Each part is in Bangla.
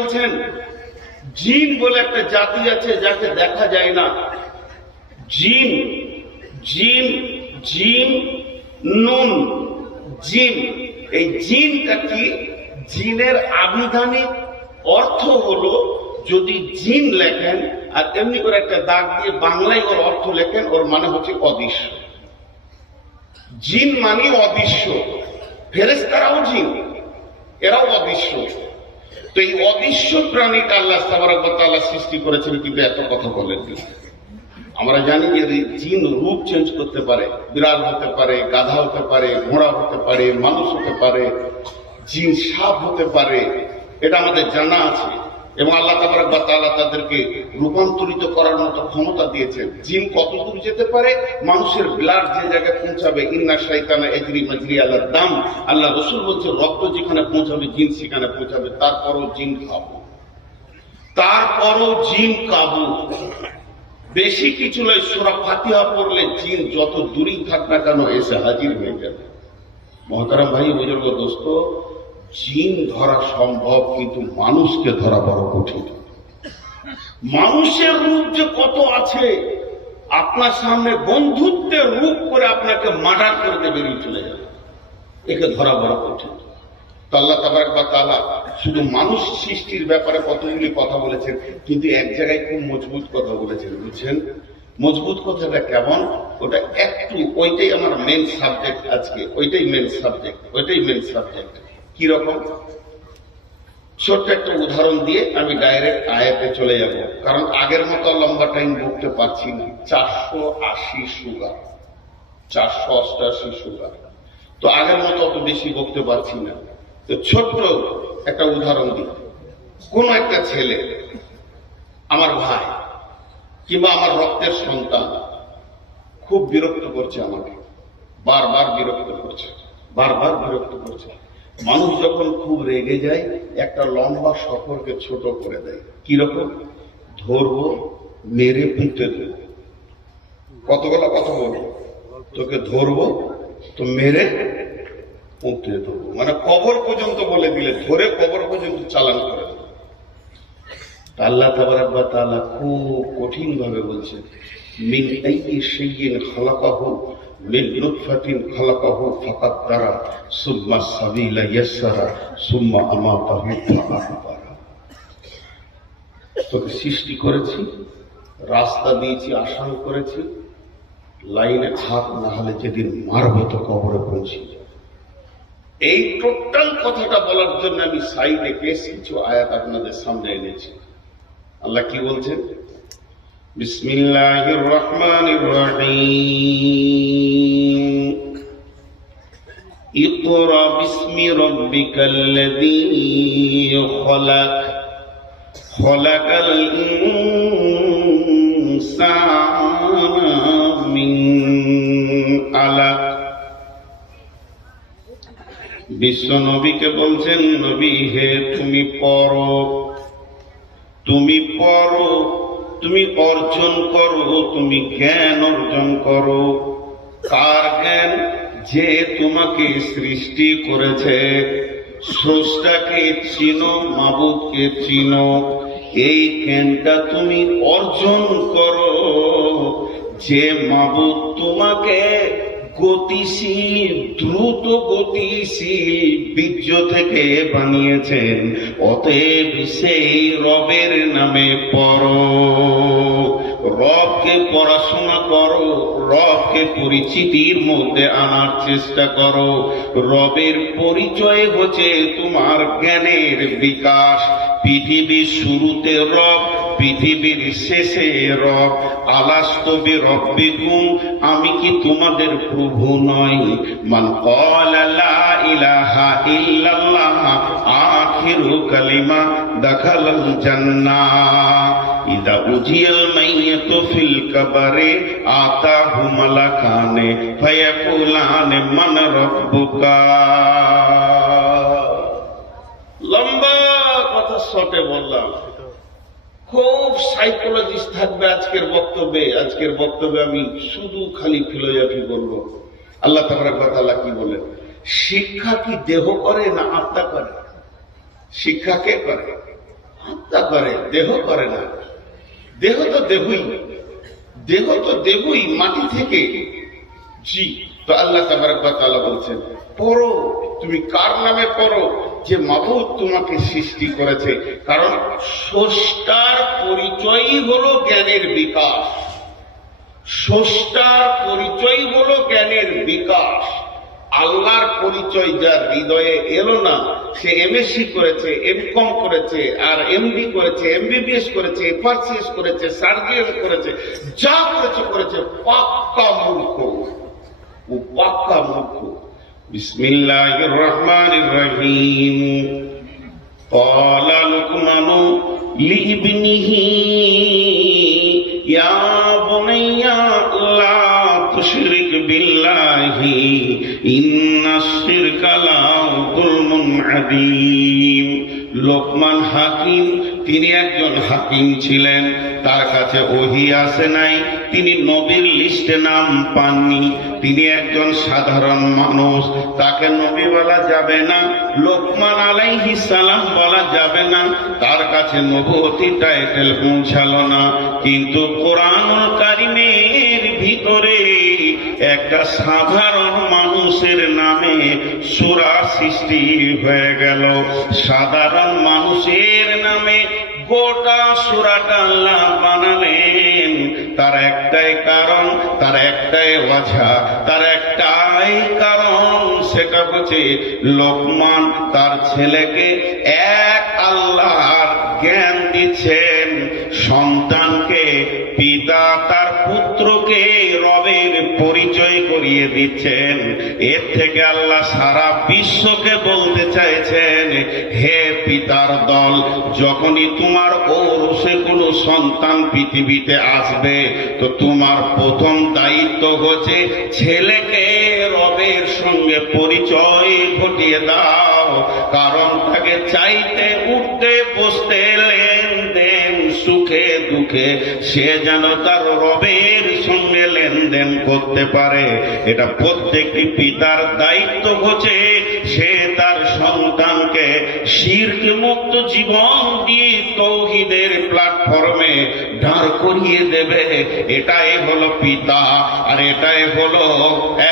বলছেন জিন বলে একটা জাতি আছে যাকে দেখা যায় না। জিন, জিন, জিন, নুন, জিন। এই জিনটা কি? জিনের আবিধানিক অর্থ হলো, যদি জিন লেখেন আর এমনি করে একটা দাগ দিয়ে বাংলায় ওর অর্থ লেখেন, ওর মানে হচ্ছে অদৃশ্য। জিন মানে অদৃশ্য। ফেরেশতারাও জিন, এরাও অদৃশ্য। তো এই অদৃশ্য প্রাণীটা আল্লাহ তাবারক ওয়া তাআলা সৃষ্টি করেছেন, কিন্তু এত কথা বলেননি। আমরা জানি যে জিন রূপ চেঞ্জ করতে পারে, বিড়াল হতে পারে, গাধা হতে পারে, ঘোড়া হতে পারে, মানুষ হতে পারে, জিন সাপ হতে পারে, এটা আমাদের জানা আছে। এবং আল্লাহ তাবারক ওয়া তাআলা তাদেরকে রূপান্তরিত করার মতো ক্ষমতা দিয়েছেন। জিন কতদূর যেতে পারে? মানুষের ব্লাড যে জায়গায় পৌঁছাবে, ইন্না শাইতানা ইয়াজরি মাজরি আলাদ দাম, আল্লাহ রাসূল বলছে রক্ত যেখানে পৌঁছাবে জিন সেখানে পৌঁছাবে। তারপরও জিন কাবু, তারপরও জিন কাবু। বেশি কিছু নয়, সূরা ফাতিহা পড়লে জিন যত দূরেই থাক না কেন এসে হাজির হয়ে যাবে। মহতারাম ভাই, বুজুর্গ দোস্ত, জিন ধরা সম্ভব, কিন্তু মানুষকে ধরা বড় কঠিন। মানুষের রূপ যে কত আছে, আপনার সামনে বন্ধুত্বের রূপ করে আপনাকে মার্ডার করতে বেরিয়ে চলে যাবে, একে ধরা বড় কঠিন। তো আল্লাহ তাবারক ওয়া তাআলা শুধু মানুষ সৃষ্টির ব্যাপারে কতগুলি কথা বলেছেন, কিন্তু এক জায়গায় খুব মজবুত কথা বলেছেন। বুঝছেন মজবুত কথাটা কেমন? ওটা একটু, ওইটাই আমার মেন সাবজেক্ট আজকে, ওইটাই মেন সাবজেক্ট, ওইটাই মেন সাবজেক্ট। কি রকম? ছোট্ট একটা উদাহরণ দিয়ে আমি ডাইরেক্ট আয়াতে চলে যাব, কারণ আগের মতো লম্বা টাইম বলতে পারছি না। 480 সুগার, 488 সুগার, তো আগের মতো অত বেশি বলতে পারছি না। তো ছোট্ট একটা উদাহরণ দিই। কোন একটা ছেলে, আমার ভাই কিংবা আমার রক্তের সন্তান, খুব বিরক্ত করছে আমাকে, বারবার বিরক্ত করছে, বারবার বিরক্ত করছে। মানুষ যখন খুব রেগে যায়, একটা লম্বা সফরকে ছোট করে দেয়। কিরকম? ধরবো, মেরে পুঁতে দেবো। কতগুলো কথা বলবো, তোকে ধরবো তো মেরে পুঁতে দেবো, মানে কবর পর্যন্ত বলে দিলে, ধরে কবর পর্যন্ত চালান করে দেবো। আল্লাহ তাবারক ওয়া তাআলা খুব কঠিন ভাবে বলছেন, মিন আইয়ি শাইইন খালাকাহু মিন নুতফাতিন খালাকাহু ফাকাদ্দারা সুম্মা সাবিলা ইয়াসসারা সুম্মা আমাতাহু ফাআকবারা। তোকে সৃষ্টি করেছি, রাস্তা দিয়েছি, আসান করেছি, লাইনে থাক, না হলে যেদিন মারবো তো কবরে পৌঁছে যাবে। এই টোটাল কথাটা বলার জন্য আমি সাইডে বেশ কিছু আয়াত আপনাদের সামনে এনেছি। আল্লাহ কি বলছেন? বিসমিল্লাহির রহমানির রহিম, ইকরা বিসমি রাব্বিকাল্লাযী খলাক, খলাকাল ইনসানা মিন আলাক। বিশ্ব নবীকে বলছেন, নবী হে তুমি পড়ো, তুমি পড়ো, তুমি অর্জন করো, তুমি জ্ঞান অর্জন করো। কার জ্ঞান? যে তোমাকে সৃষ্টি করেছে, স্রষ্টাকে চিনো, মাবুদকে চিনো। এই জ্ঞানটা তুমি অর্জন করো, যে মাবুদ তোমাকে গতিশীল, দ্রুত গতিশীল বীর্য থেকে বানিয়েছেন। অতএব সেই রবের নামে পড়ো, রবকে পড়াশোনা করো, রবকে পরিচিতির মধ্যে আনার চেষ্টা করো। রবের পরিচয় হচ্ছে তোমার জ্ঞানের বিকাশ। পৃথিবীর শুরুতে রব, পৃথিবীর শেষে রব। আলাস্তু বিরব্বিকুম, আমি কি তোমাদের প্রভু নই? মান ক্বালা লা ইলাহা ইল্লাল্লাহ আখিরু কালিমা দাখালাল জান্নাহ। ইদা উজিয়াল মাইয়াতু ফিল কবরে আতাহু মালাকানে ফায়াকুলানে মান রাব্বুকা। লম্বা কথা শর্টে বললাম। খুব সাইকোলজিস্ট থাকবে আজকের বক্তব্যে। আজকের বক্তব্যে আমি শুধু খালি ফিলোসফি বলবো। আল্লাহ তাবারক ওয়া তাআলা কি বলেন? শিক্ষা কি দেহ করে না আত্মা করে? শিক্ষা কে করে? তা করে, দেহ করে না। দেহ তো দেহই, দেহ তো দেহই মাটি থেকে। জি, তো আল্লাহ তাবারক ওয়া তাআলা বলছেন পড়ো, তুমি কার নামে পড়ো? যে মাবুদ তোমাকে সৃষ্টি করেছে। কারণ স্রষ্টার পরিচয়ই হলো জ্ঞানের বিকাশ, স্রষ্টার পরিচয় হলো জ্ঞানের বিকাশ। আল্লাহর পরিচয় যার হৃদয়ে এলো না, সে এমএসসি করেছে, এমকম করেছে, আর এমডি করেছে, এমবিবিএস করেছে, এফআরসিএস করেছে, সার্জিক্যাল করেছে, যা করেছে করেছে, পাক্কা মূর্খ, ও পাক্কা মূর্খ। বিসমিল্লাহির রহমানির রহিম। ক্বালা লুকমানু লিইবনিহি ইয়া বুনাইয়া লা তুশরিক বিল্লাহি ইন্নাশ শিরকা লাযুলমুন আযীম। লোকমান হাকিম, তিনি একজন হাকিম ছিলেন। তার কাছে ওহী আসে নাই, তিনি নবীর লিস্টে নাম পাননি। তিনি একজন সাধারণ মানুষ, তাকে নবী বলা যাবে না, লোকমান আলাইহিস সালাম বলা যাবে না, তার কাছে নবুয়তি টাইটেল পৌঁছালো না। কিন্তু কোরআনুল কারীমের ভিতরে একটা সাধারণ মানুষের নামে সূরা সৃষ্টি হয়ে গেল। সাধারণ মানুষের নামে গোটা সূরাটা আল্লাহ বানালেন। তার একটাই কারণ, তার একটাই ওয়াজহ, তার একটাই কারণ, সেটা হচ্ছে লোকমান তার ছেলেকে এক আল্লাহর জ্ঞান দিচ্ছেন, সন্তানকে পিতা তার পুত্রকে রবের পরিচয় করিয়ে দিচ্ছেন। এর থেকে আল্লাহ সারা বিশ্বকে বলতে চাইছেন, হে পিতার দল, যখনই তোমার ঔরসে কোনো সন্তান পৃথিবীতে আসবে, তো তোমার প্রথম দায়িত্ব হচ্ছে ছেলেকে রবের সঙ্গে পরিচয় ঘটিয়ে দাও। কারণ তাকে চাইতে উঠতে বসতে লেনদেন সুখে দুঃখে সে যেন তার রবের সঙ্গে লেনদেন করতে পারে। এটা প্রত্যেকটি পিতার দায়িত্ব হচ্ছে সে তার সন্তানকে শিরক মুক্ত জীবন দিয়ে তৌহিদের প্ল্যাটফর্মে দাঁড় করিয়ে দেবে। এটাই হলো পিতা, আর এটাই হলো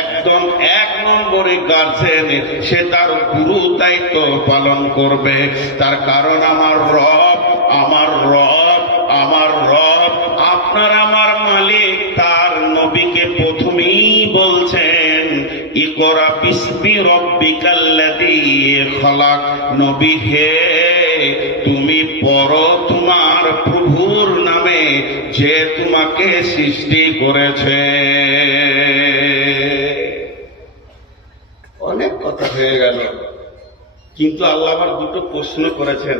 একদম এক নম্বরে গার্জেন। সে তার গুরু দায়িত্ব পালন করবে। তার কারণ আমার রব, আমার রব, আমার রব, আপনার আমার মালিক তার নবীকে প্রথমেই বলছেন, ইকরা বিসমি রব্বিকাল্লাযী খলাক। নবী হে, তুমি পড়ো তোমার প্রভুর নামে যে তোমাকে সৃষ্টি করেছে। অনেক কথা হয়ে গেল, কিন্তু আল্লাহ আবার দুটো প্রশ্ন করেছেন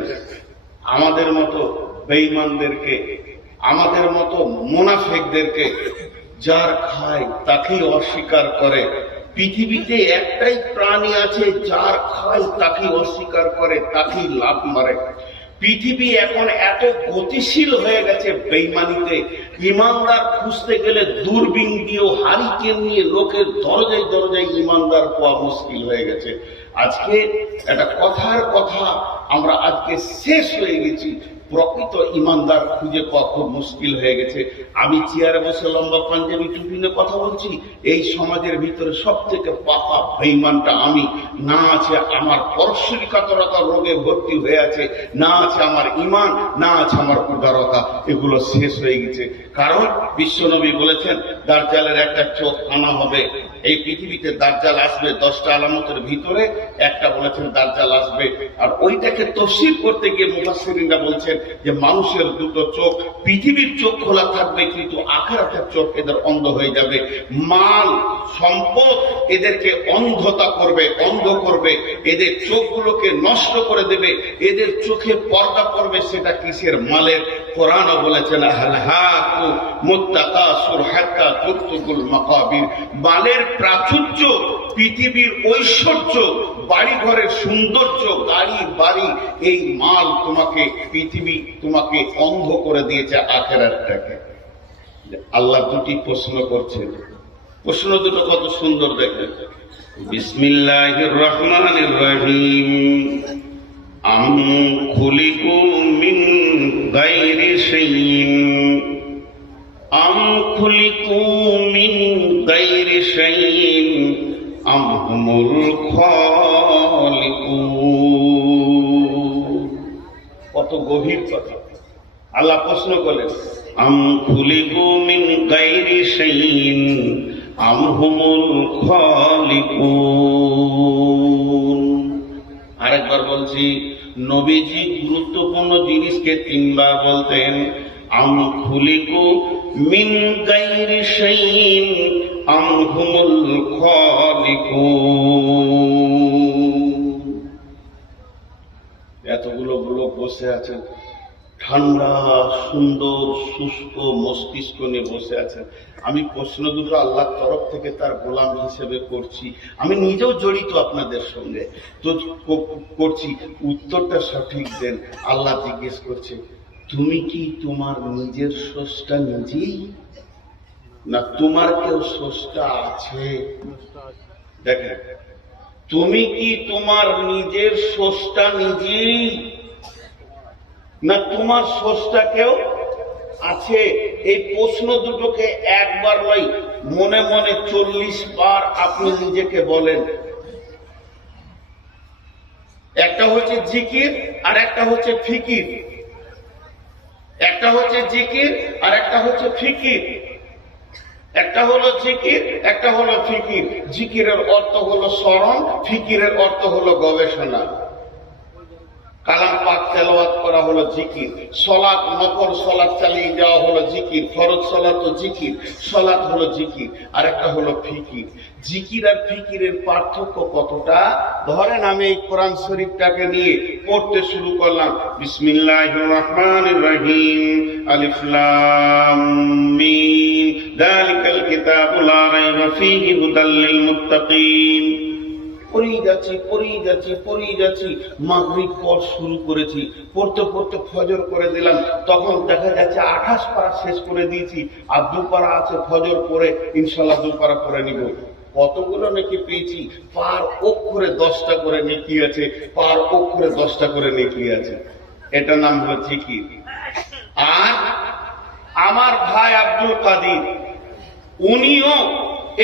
আমাদের মতো বেঈমানদেরকে, আমাদের মতো মুনাফিকদেরকে। যার খায় তাকেই অস্বীকার করে। পৃথিবীতে একটাই প্রাণী আছে যার খায় তাকেই অস্বীকার করে, তাকেই লাভ মারে। পৃথিবী এখন এত গতিশীল হয়ে গেছে বেঈমানিতে, ইমানদার খুঁজতে গেলে দূরবীন দিয়েও হারিকেন নিয়ে লোকের দরজায় দরজায় ইমানদার পাওয়া মুশকিল হয়ে গেছে। আজকে একটা কথার কথা, আমরা আজকে শেষ হয়ে গেছি। প্রকৃত ইমানদার খুঁজে পাওয়া খুব মুশকিল হয়ে গেছে। আমি চেয়ারে বসে লম্বা পাঞ্জাবি টুপি নিয়ে কথা বলছি, এই সমাজের ভিতরে সব থেকে পাকা বেঈমানটা আমি। না আছে আমার পরশ্বরিকাতরতা রোগে ভর্তি হয়ে আছে, না আছে আমার ইমান, না আছে আমার উদারতা। এগুলো শেষ হয়ে গেছে। কারণ বিশ্বনবী বলেছেন দাজ্জালের একটা চোখ আনা হবে। এই পৃথিবীতে দাজ্জাল আসবে 10টা আলামতের ভিতরে একটা বলেছেন দাজ্জাল আসবে। আর ওইটাকে তফসির করতে গিয়ে মুফাসসিরিনরা বলছেন যে মানুষের দুটো চোখ, পৃথিবীর চোখ খোলা থাকবে কিন্তু আখিরাতের চোখ এদের অন্ধ হয়ে যাবে। মাল সম্পদ এদেরকে অন্ধতা করবে, অন্ধ করবে, এদের চোখগুলোকে নষ্ট করে দেবে, এদের চোখে পর্দা পড়বে। সেটা কিসের? মালের। কোরআনও বলেছেন আলহাকু মুত্তাকাসুর হাত্তা তুরতুকুল মাকাবির। মালের প্রাচুর্য, পৃথিবীর ঐশ্বর্য, বাড়ি ঘরের সৌন্দর্য, গাড়ি বাড়ি, এই মাল তোমাকে, পৃথিবী তোমাকে অন্ধ করে দিয়েছে আখিরাতটাকে। আল্লাহ দুটি প্রশ্ন করছেন, প্রশ্ন দুটো কত সুন্দর দেখেন। বিসমিল্লাহির রহমানির রহিম। আম খুলিকু মিন গায়রি শাইইন আম খুলিকু মিন গায়রি শাইইন আম হুমুল খালিকুন। কত গভীর কথা। আল্লাহ প্রশ্ন করলেন, আম খুলিকু মিন গায়রি শাইইন আম হুমুল খালিকুন। আরেকবার বলছি, নবীজি গুরুত্বপূর্ণ জিনিসকে তিনবার বলতেন, আম খুলিকু মিন গায়রি শাইইন আম হুমুল খালিকুন। এতগুলো লোক বসে আছেন, ঠান্ডা সুন্দর শুষ্ক মস্তিষ্ক নিয়ে বসে আছেন। আমি প্রশ্ন দুটো আল্লাহর তরফ থেকে তার গোলাম হিসেবে করছি, আমি নিজেও জড়িত আপনাদের সঙ্গে তো করছি, উত্তরটা সঠিক দেন। আল্লাহ জিজ্ঞেস করছে, তুমি কি তোমার নিজের স্রষ্টা নিজেই, না তোমার কেউ স্রষ্টা আছে? দেখেন, তুমি কি তোমার নিজের স্রষ্টা নিজেই, না তোমার স্রষ্টা কেউ আছে? এই প্রশ্ন দুটোকে একবার নয়, মনে মনে 40 বার আপনি নিজেকে বলেন। একটা হচ্ছে জিকির আর একটা হচ্ছে ফিকির, একটা হচ্ছে জিকির আর একটা হচ্ছে ফিকির। একটা হলো জিকির, একটা হলো ফিকির। জিকিরের অর্থ হলো স্মরণ, ফিকিরের অর্থ হলো গবেষণা। কালাম পাক তেলাওয়াত করা হলো জিকির, সালাত নফল সালাত চালিয়ে যাওয়া হলো জিকির, ফরজ সালাত তো জিকির, সালাত হলো জিকির। আর একটা হলো ফিকির। জিকির আর ফিকিরের পার্থক্য কতটা? ধরেন আমি এই কোরআন শরীফটাকে নিয়ে পড়তে শুরু করলাম, বিসমিল্লাহির রহমানির রহিম, আলিফ লাম মিম, যালিকাল কিতাবু লা রাইবা ফীহি হুদাল লিল মুত্তাকিন। পড়েই যাচ্ছি, মাগরিব পর শুরু করেছি, পড়তে পড়তে ফজর করে দিলাম, তখন দেখা যাচ্ছে 28 পারা শেষ করে দিয়েছি, আর 2 পারা আছে ফজর পরে, ইনশাল্লাহ 2 পারা করে নিব। কতগুলো নেকি পেয়েছি? পার অক্ষরে 10টা করে নেকি আছে, পার অক্ষরে 10টা করে নেকি আছে। এটা নাম হলো জিকির। আর আমার ভাই আব্দুল কাদির, উনিও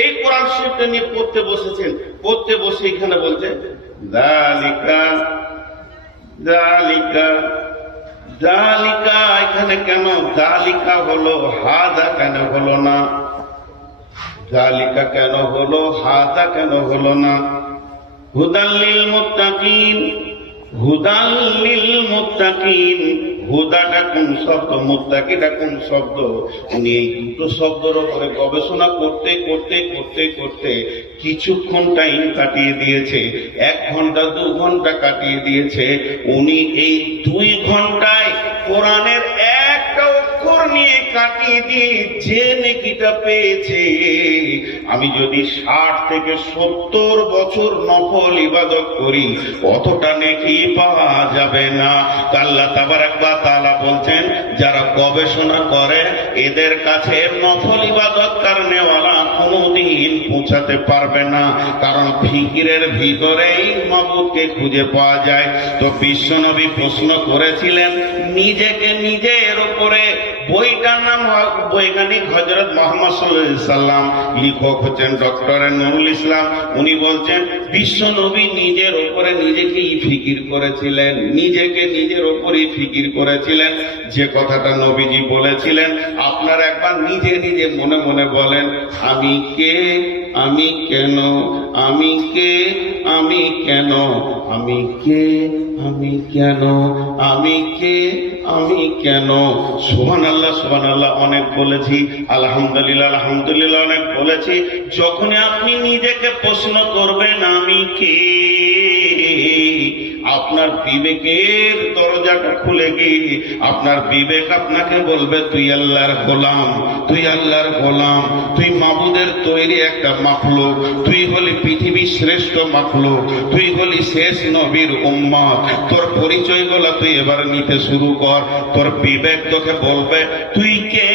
এই কোরআন শরীফটা নিয়ে পড়তে বসেছেন। পড়তে বসে এখানে বলছেন, যালিকা যালিকা যালিকা। এখানে কেন যালিকা হলো, হাদা কেন হলো না? যালিকা কেন হলো, হাদা কেন হলো না? হুদাল লিল মুত্তাকিন, হুদাল লিল মুত্তাকিন। হুদাটা কোন শব্দ, মুত্তাকিটা কোন শব্দ? উনি এই দুটো শব্দের উপরে গবেষণা করতে করতে করতে করতে কিছুক্ষণ টাইম কাটিয়ে দিয়েছে। 1 ঘন্টা 2 ঘন্টা কাটিয়ে দিয়েছে। উনি এই 2 ঘন্টায় কোরআনের একটা অক্ষর নিয়ে কাটিয়ে দিয়ে যে নেকিটা পেয়েছে, আমি যদি 60 থেকে 70 বছর নফল ইবাদত করি অতটা নেকি পাওয়া যাবে না। আল্লাহ তাবারাক ওয়া তাআলা বলছেন, যারা গবেষণা করে এদের কাছে নফল ইবাদত করনেওয়ালা কোনদিন পৌঁছাতে পারবে না, কারণ ফিকিরের ভিতরেই মাবুদকে খুঁজে পাওয়া যায়। তো বিশ্বনবী প্রশ্ন করেছিলেন নিজেকে নিজের উপরে। বইটার নাম বৈজ্ঞানিক হযরত মুহাম্মদ সাল্লাল্লাহু আলাইহি সাল্লাম, লেখক হচ্ছেন ডক্টর নুরুল ইসলাম। উনি বলছেন বিশ্বনবী নিজের উপরে নিজেকেই ফিকির করেছিলেন, নিজেকে নিজের উপরেই ফিকির করেছিলেন। যে কথাটা নবীজি বলেছিলেন, আপনারা একবার নিজে নিজে মনে মনে বলেন, আমি কে, আমি কেন, আমি কে, আমি কেন, আমি কে, আমি কেন, আমি কে, আমি কেন। সুবহানাল্লাহ সুবহানাল্লাহ অনেক বলেছি, আলহামদুলিল্লাহ আলহামদুলিল্লাহ অনেক বলেছি। যখনই আপনি নিজেকে প্রশ্ন করবেন আমি কে, আপনার বিবেকের দরজাটা খুলে গিয়ে আপনার বিবেক আপনাকে বলবে, তুই আল্লাহর গোলাম, তুই আল্লাহর গোলাম, তুই মাবুদের তৈরি একটা মাখলুক, তুই হলি পৃথিবীর শ্রেষ্ঠ মাখলুক, তুই হলি শেষ নবীর উম্মত। তোর পরিচয়গুলো তুই এবার নিতে শুরু কর। তোর বিবেক তোকে বলবে তুই কে,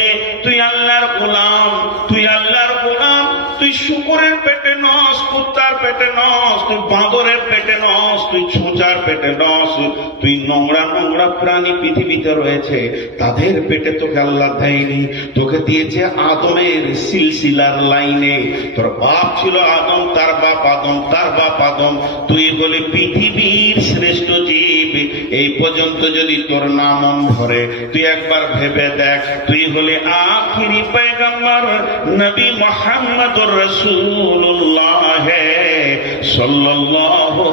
তুই আল্লাহর গোলাম, তুই আল্লাহর গোলাম। তুই শুকরের পেটে নস, কুত্তার পেটে নস, তুই বাঁদরের পেটে নস, তুই ছোঁচার পেটে নস, তুই নোংরা নোংরা প্রাণী পৃথিবীতে রয়েছে তাদের পেটে তোকে আল্লাহ দেয়নি, তোকে দিয়েছে আদমের সিলসিলার লাইনে। তোর বাপ ছিল আদম, তার বাপ আদম, তার বাপ আদম, তুই বলি পৃথিবীর শ্রেষ্ঠ জীব। এই পর্যন্ত যদি তোর না মন ভরে, তুই একবার ভেবে দেখ, তুই হলে আখিরি পয়গম্বর নবী মুহাম্মদুর রাসূলুল্লাহ সাল্লাল্লাহু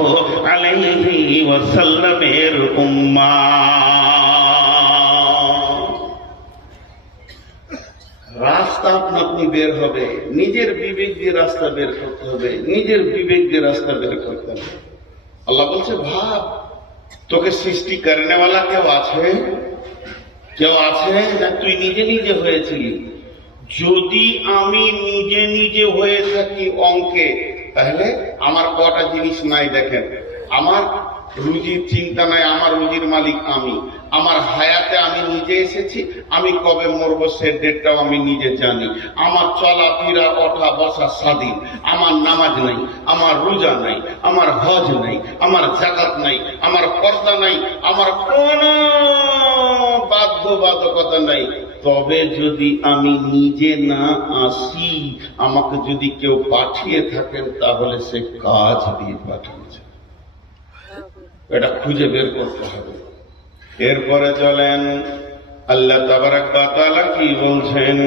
আলাইহি ওয়াসাল্লামের উম্মাহ। রাস্তা আপনি বের হবে, নিজের বিবেক দিয়ে রাস্তা বের করতে হবে, নিজের বিবেক দিয়ে রাস্তা বের করতে হবে। আল্লাহ বলছে ভাব, তোকে সৃষ্টি করনেওয়ালা কেউ আছে? কেউ আছে না তুই নিজে নিজে হয়েছিলি? যদি আমি নিজে নিজে হয়ে থাকি অঙ্কে, তাহলে আমার কটা জিনিস নাই দেখেন। আমার রুজির চিন্তা নাই, আমার রুজির মালিক আমি। আমার হায়াতে আমি নিজে এসেছি, আমি কবে মরবো সে ডেটটাও আমি নিজে জানি। আমার চলা ফিরা ওঠা বসা স্বাধীন। আমার নামাজ নাই, আমার রোজা নাই, আমার হজ নাই, আমার যাকাত নাই, আমার পর্দা নাই, আমার কোন বাধ্যবাধকতা নাই। তবে যদি আমি নিজে না আসি, আমাকে যদি কেউ পাঠিয়ে থাকেন, তাহলে সে কাজ দিয়ে পাঠিয়েছে, এটা খুঁজে বের করতে হবে। এরপরে চলেন আল্লাহ তাবারাক ওয়া তাআলা কি বলছেন,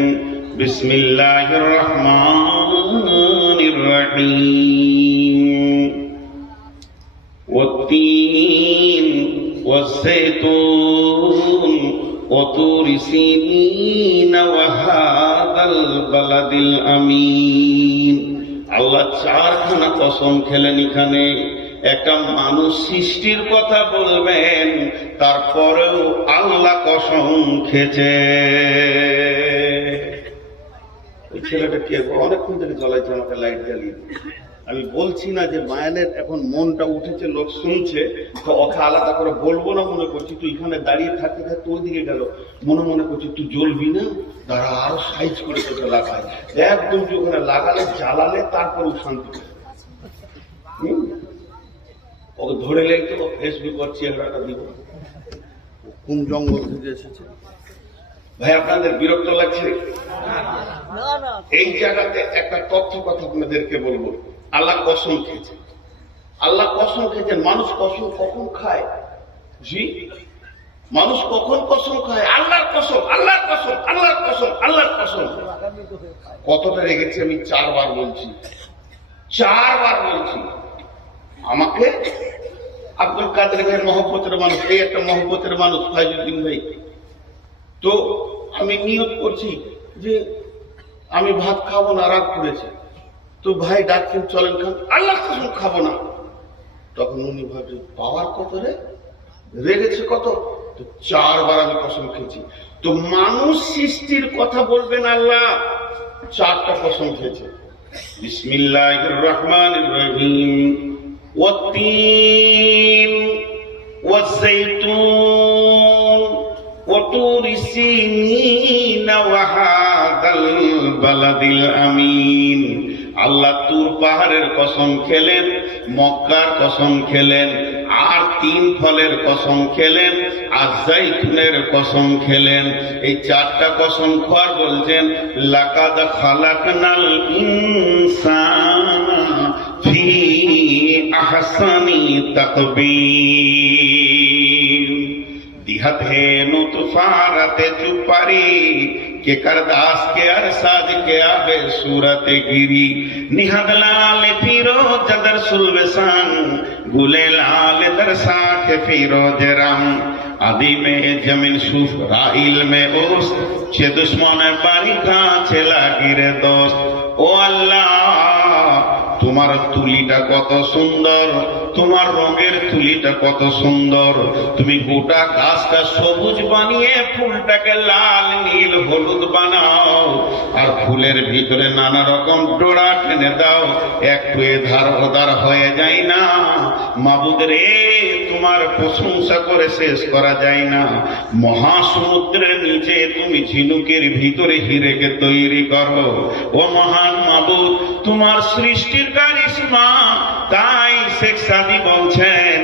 বিসমিল্লাহির রহমানির রহিম, ওয়াত-তিন ওয়াজ-যাইতুন ওয়া তুরি সিনিন ওয়া হাযাল বালাদিল আমিন। আল্লাহ চারখানা কসম খেলেন এখানে। একটা মানুষ সৃষ্টির কথা বলবেন, তারপরেও আল্লাহ কসম খেয়েছে। ওই ছেলেটা কে অনেকক্ষণ থেকে জ্বলাইছে, আমাকে লাইট জ্বালিয়ে। আমি বলছি না যে মায়ানের এখন মনটা উঠেছে, লোক শুনছে, তো কথা আলাদা করে বলবো না মনে করছি। তুই এখানে দাঁড়িয়ে থাকতে থাকতে ওই দিকে গেল, মনে মনে করছি তুই জ্বলবি না, তারা আরো সাইজ করে তোকে লাগায়। একদম তুই ওখানে লাগালে, জ্বালালে, তারপর শান্তি। ওকে ধরে লেগে তো ফেসবুক আর চেহারাটা দিব, কোন জঙ্গল থেকে এসেছে। ভাই আপনাদের বিরক্ত লাগছে? এই জায়গাতে একটা তথ্য কথা আপনাদেরকে বলবো। আল্লাহ কসম খেয়েছে, আল্লাহ কসম খেয়েছেন। মানুষ কসম কখন খায়? জি, মানুষ কখন কসম খায়? আল্লাহর কসম, আল্লাহর কসম, আল্লাহর কসম, আল্লাহর কসম। কতটা রেগেছি আমি? 4 বার বলছি, 4 বার বলছি। আমাকে আব্দুল কাদের ভাই মহব্বতের মানুষ, এই একটা মহব্বতের মানুষ ফাইজুদ্দিন ভাই। তো আমি নিয়ত করছি যে আমি ভাত খাবো না, রাগ করেছে। তো ভাই ডাকছেন চলেন খান, আল্লাহ কসম খাবো না। তখন উনি ভাবে পাওয়ার কত রে, রেগেছে কত। তো 4 বার আমি কসম খেয়েছি। তো মানুষ সৃষ্টির কথা বলবেন, আল্লাহ 4টা কসম খেয়েছে। বিসমিল্লাহির রহমানির রহিম, ওয়াত-তিন ওয়াজ-যাইতুন ওয়া তুরি সিনিন ওয়া হাযাল বালাদিল আমিন। আল্লাহ তুর পাহাড়ের কসম খেলেন, মক্কার কসম খেলেন, আর 3 ফলের কসম খেলেন, আর জাইতুনের কসম খেলেন। এই 4টা কসম খোয়ার বলছেন, লাকাদ খালাকনাল ইনসানা ফি আহসানি তাকবীর। দিহাত হে নুতফারাতে চুপারি के करदास के अरसाद के आबे सूरत गिरी। निहद लाल फिरोज दर सुलबसान गुले लाल दरसा के फिरोज राम। आदि में जमीन सुफ राइल में ओस्त छे दुश्मन बारी का चला गिरे दोस्त। ओ अल्लाह তোমার তুলিটা কত সুন্দর, তোমার রঙের তুলিটা কত সুন্দর। তুমি গোটা গাছটা সবুজ বানিয়ে ফুলটাকে লাল নীল হলুদ বানাও, আর ফুলের ভিতরে নানা রকম ডোরা টেনে দাও, একটু এধার ওধার হয়ে যায় না। মাবুদ রে, তোমার প্রশংসা করে শেষ করা যায় না। মহাসমুদ্রের নিচে তুমি ঝিনুকের ভিতরে হিরেকে তৈরি করো। ও মহান মাবুদ, তোমার সৃষ্টির কারিশমা। তাই শেখ সাদি বলছেন,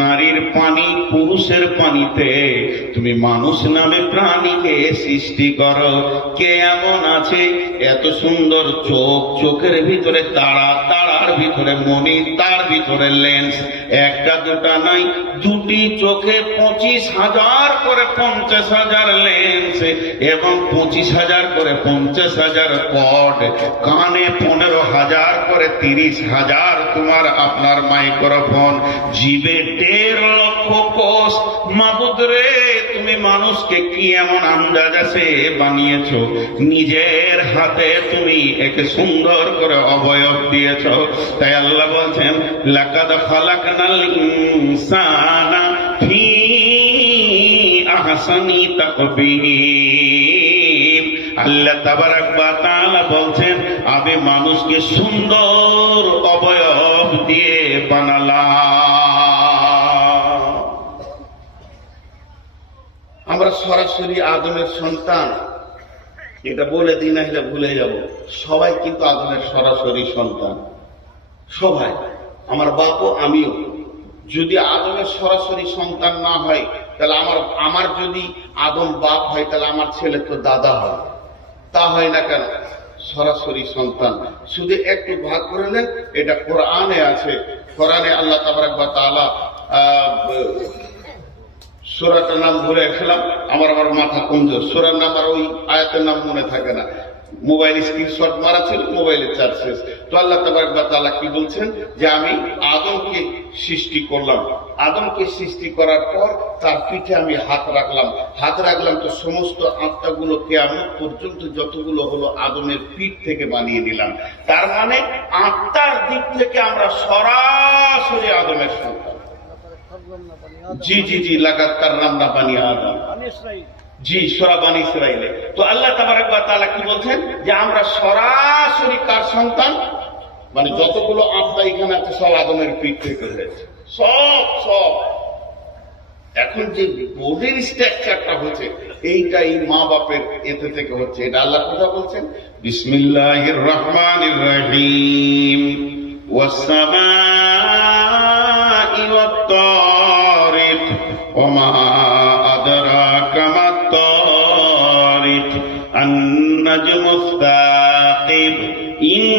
নারীর পানি পুরুষের পানিতে তুমি মানুষ নামে প্রাণীকে সৃষ্টি করো। কে এমন আছে এত সুন্দর চোখ, চোখের ভিতরে তারা, তারার ভিতরে মণি, তার ভিতরে লেন্স, একটা দুটা নাই, দুটি চোখে 25,000 করে 50,000 লেন্স এবং 25,000 করে 50,000 কর্ড, কানে 15,000 করে 30,000 তোমার আপনার মাইক্রোফোন, জিভে 1.5 লক্ষ কোষ। মাবুদ রে, তুমি মানুষকে কি এমন আন্দাজে বানিয়েছো? নিজের হাতে তুমি একে সুন্দর করে অবয়ব দিয়েছ। তাই আল্লাহ বলছেন লাকাদ খালাকনাল ইনসানা ফি আহসানি তাকবীর। আল্লাহ তাবারাক ওয়া তাআলা বলছেন আমি মানুষকে সুন্দর অবয়ব দিয়ে বানালাম। আমরা সরাসরি আদমের সন্তান, এটা বলে দিই না হলে ভুলে যাব। সবাই কিন্তু আদমের সরাসরি সন্তান, সবাই, আমার বাপও আমিও। যদি আদমের সরাসরি সন্তান না হয় তাহলে আমার যদি আদম বাপ হয় তাহলে আমার ছেলে তো দাদা হয়। তা হয় না কেন? সরাসরি সন্তান। শুধু একটু ভাগ করে নেন, এটা কোরআনে আছে। কোরআনে আল্লাহ তাবারাক ওয়া তাআলা সূরাটার নাম ভুলে গেলাম, আমার মাথা কমজোর, সূরার নাম আর ওই আয়াতের নাম মনে থাকে না। মোবাইল স্ক্রিনশট মারা ছিল, মোবাইলের চার্জ শেষ। তো আল্লাহ তাবারাক ওয়া তাআলা কি বলছেন যে আমি আদমকে সৃষ্টি করলাম। আদমকে সৃষ্টি করার পর তার পিঠে আমি হাত রাখলাম তো সমস্ত আত্মাগুলো কিয়ামত পর্যন্ত যতগুলো হলো আদমের পিঠ থেকে বানিয়ে দিলাম। তার মানে আত্মার দিক থেকে আমরা সরাসরি আদমের সন্তান। জি জি জি, লাকাদ কাররামনা বানি আদম, জি সূরা বানি ইসরাঈলে। তো আল্লাহ তাবারাক ওয়া তাআলা কি বলছেন যে আমরা সরাসরি কার সন্তান, মানে যতগুলো আত্মা এখানে আছে সব আদমের পিঠ থেকে হয়েছে, সব। এখন যে বডির স্ট্রাকচারটা হচ্ছে এইটাই মা বাপের এতে থেকে হচ্ছে। এটা আল্লাহ কথা বলছেন বিসমিল্লাহির রহমানির রহিম ওয়াস সামাই ওয়াত তারিক ওয়া মা আদরাকা মাত তারিক আন-নাজমুস সাকিব ইন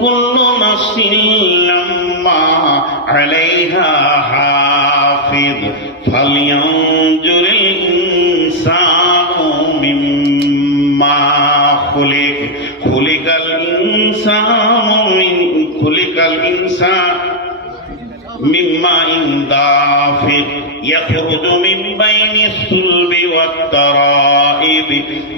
কুল্লু নাফসিন লাম্মা আলাইহা হাফিজ ফালইয়ানজুরিল ইনসানু মিম্মা খুলিকাল ইনসান মিম্মা দাফিক ইয়াখরুজু মিন বাইনিস সুলবি ওয়াত তারাইব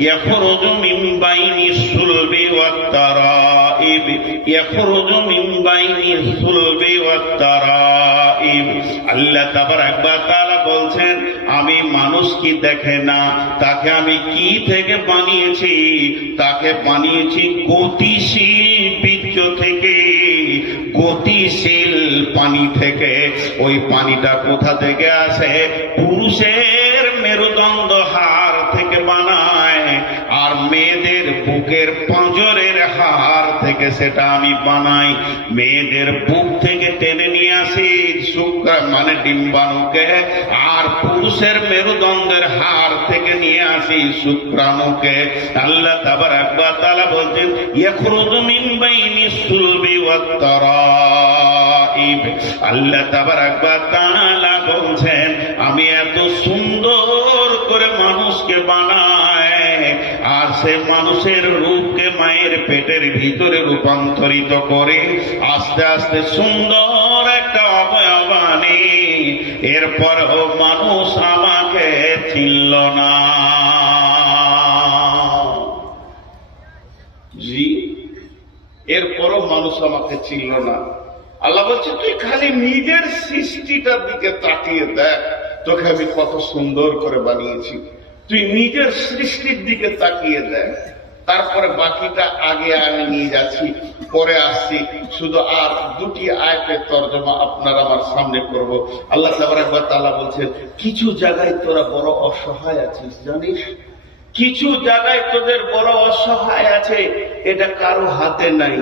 ইয়াখরুজু মিন বাইনিস সুলবি ওয়াত তারাইব ইয়াখরুজু মিন বাইনিস সুলবি ওয়াত তারাইব। আল্লাহ তাবারাক ওয়া তাআলা বলছেন আমি মানুষ কি দেখে না, তাকে আমি কি থেকে বানিয়েছি? তাকে বানিয়েছি গতিশীল বীর্য থেকে, গতিশীল পানি থেকে। ওই পানিটা কোথা থেকে আসে? পুরুষের মেরুদণ্ড হাড় থেকে বানায়, আর মেয়েদের বুকের পাঁজরের হাড় থেকে সেটা আমি বানাই। মেয়েদের বুক থেকে টেনে নিয়ে আসি মানে ডিম্বাণুকে, আর পুরুষের মেরুদণ্ডের হাড় থেকে নিয়ে আসি শুক্রাণুকে। আল্লাহ তাবারাক ওয়া তাআলা বলছেন ইয়াখরুজু মিন বাইনিস সুলবি ওয়াত তারাইব। আল্লাহ তাবারাক ওয়া তাআলা বলছেন আমি এত সুন্দর করে মানুষকে বানাই, আর সে মানুষের রূপকে মায়ের পেটের ভিতরে রূপান্তরিত করে আস্তে আস্তে সুন্দর একটা অবয়ব আনি। এরপরও মানুষ আমাকে চিনল না। জি, এরপরও মানুষ আমাকে চিনল না। আল্লাহ বলছে তুই খালি নিজের সৃষ্টিটার দিকে তাকিয়ে দেখ, তোকে আমি কত সুন্দর করে বানিয়েছি। তুই নিজের সৃষ্টির দিকে তাকিয়ে দেখ, তারপরে বাকিটা আগে আমি নিয়ে যাচ্ছি, পরে আসছি। শুধু আর দুটি আয়াতের তরজমা আপনার আমার সামনে করব। আল্লাহ তাবারাক ওয়া তাআলা বলছেন কিছু জায়গায় তোরা বড় অসহায় আছিস জানিস, কিছু জায়গায় তোদের বড় অসহায় আছে, এটা কারো হাতে নাই।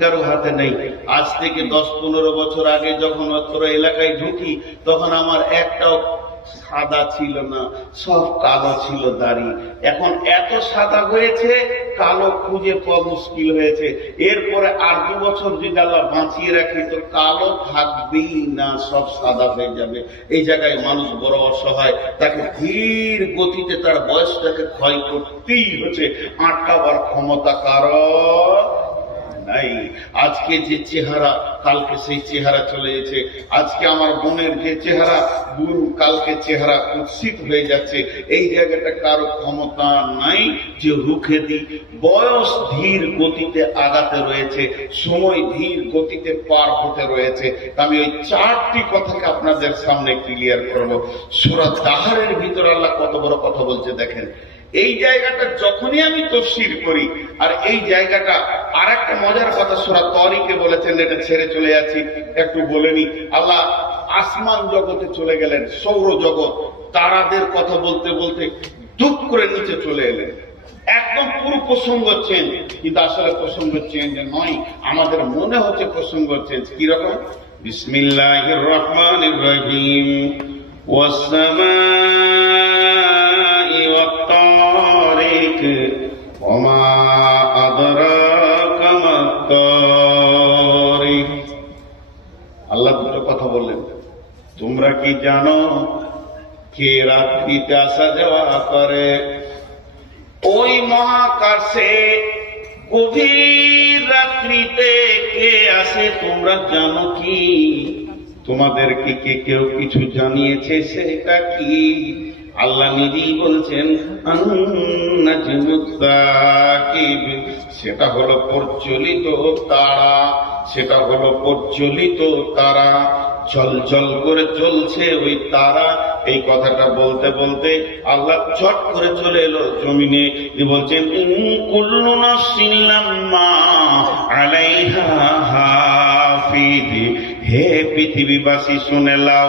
কারো হাতে নেই। আজ থেকে 10-15 বছর আগে যখন অত্র এলাকায় ঢুকি তখন আমার একটাও সাদা ছিল না, সব কালো ছিল দাড়ি। এখন এত সাদা হয়েছে, কালো খুঁজে পাওয়া মুশকিল হয়েছে। এরপরে আর 2 বছর যদি আল্লাহ বাঁচিয়ে রাখি তো কালো থাকবেই না, সব সাদা হয়ে যাবে। এই জায়গায় মানুষ বড় অসহায়, তাকে ধীর গতিতে তার বয়সটাকে ক্ষয় করতেই হচ্ছে, আটকাবার ক্ষমতা কারো নাই। আজকে যে চেহারা, কালকে সেই চেহারা চলে গেছে। আজকে আমার বোনের যে চেহারা, গুরু কালকে চেহারা কুৎসিত হয়ে যাচ্ছে। এই জায়গাটা কারো ক্ষমতা নাই যে রুখে দিই। বয়স ধীর গতিতে আগাতে রয়েছে, সময় ধীর গতিতে পার হতে রয়েছে। আমি ওই 4টি কথাকে আপনাদের সামনে ক্লিয়ার করব। সূরা দাহরের ভিতর আল্লাহ কত বড় কথা বলছে দেখেন। এই জায়গাটা যখনই আমি তাফসীর করি, আর এই জায়গাটা আর একটা মজার কথা সূরা তারিকে বলেছেন, এটা ছেড়ে চলে যাচ্ছি, একটু বলে নি। আল্লাহ আসমান জগতে চলে গেলেন, সৌর জগৎ, তারাদের কথা বলতে বলতে দুপ করে নিচে চলে এলেন। একদম পুরো প্রসঙ্গ চেঞ্জ, কিন্তু আসলে প্রসঙ্গ চেঞ্জ নয়, আমাদের মনে হচ্ছে প্রসঙ্গ চেঞ্জ। কিরকম? বিসমিল্লাহির রহমানির রহিম, ওয়াস-সামাই ওয়াত-তারিক, ওমা আদরাকা মাত-তারিক। আল্লাহ দুটো কথা বললেন। তোমরা কি জানো কে রাত্রিতে আসা যাওয়া করে? ওই মহাকাশে গভীর রাত্রিতে কে আসে তোমরা জানো কি? তোমাদেরকে কে কেউ কিছু জানিয়েছে? সেটা কি? আল্লাহ নিজেই বলছেন, সেটা হলো প্রজ্বলিত তারা, সেটা হলো প্রজ্বলিত তারা, ঝলঝল করে চলছে ওই তারা। এই কথাটা বলতে বলতে আল্লাহ চট করে চলে এলো জমিনে, বলছেন ইন কুল্লু নাফসিন লাম্মা আলাইহা হাফিজ। হে পৃথিবীবাসী শুনে লাও,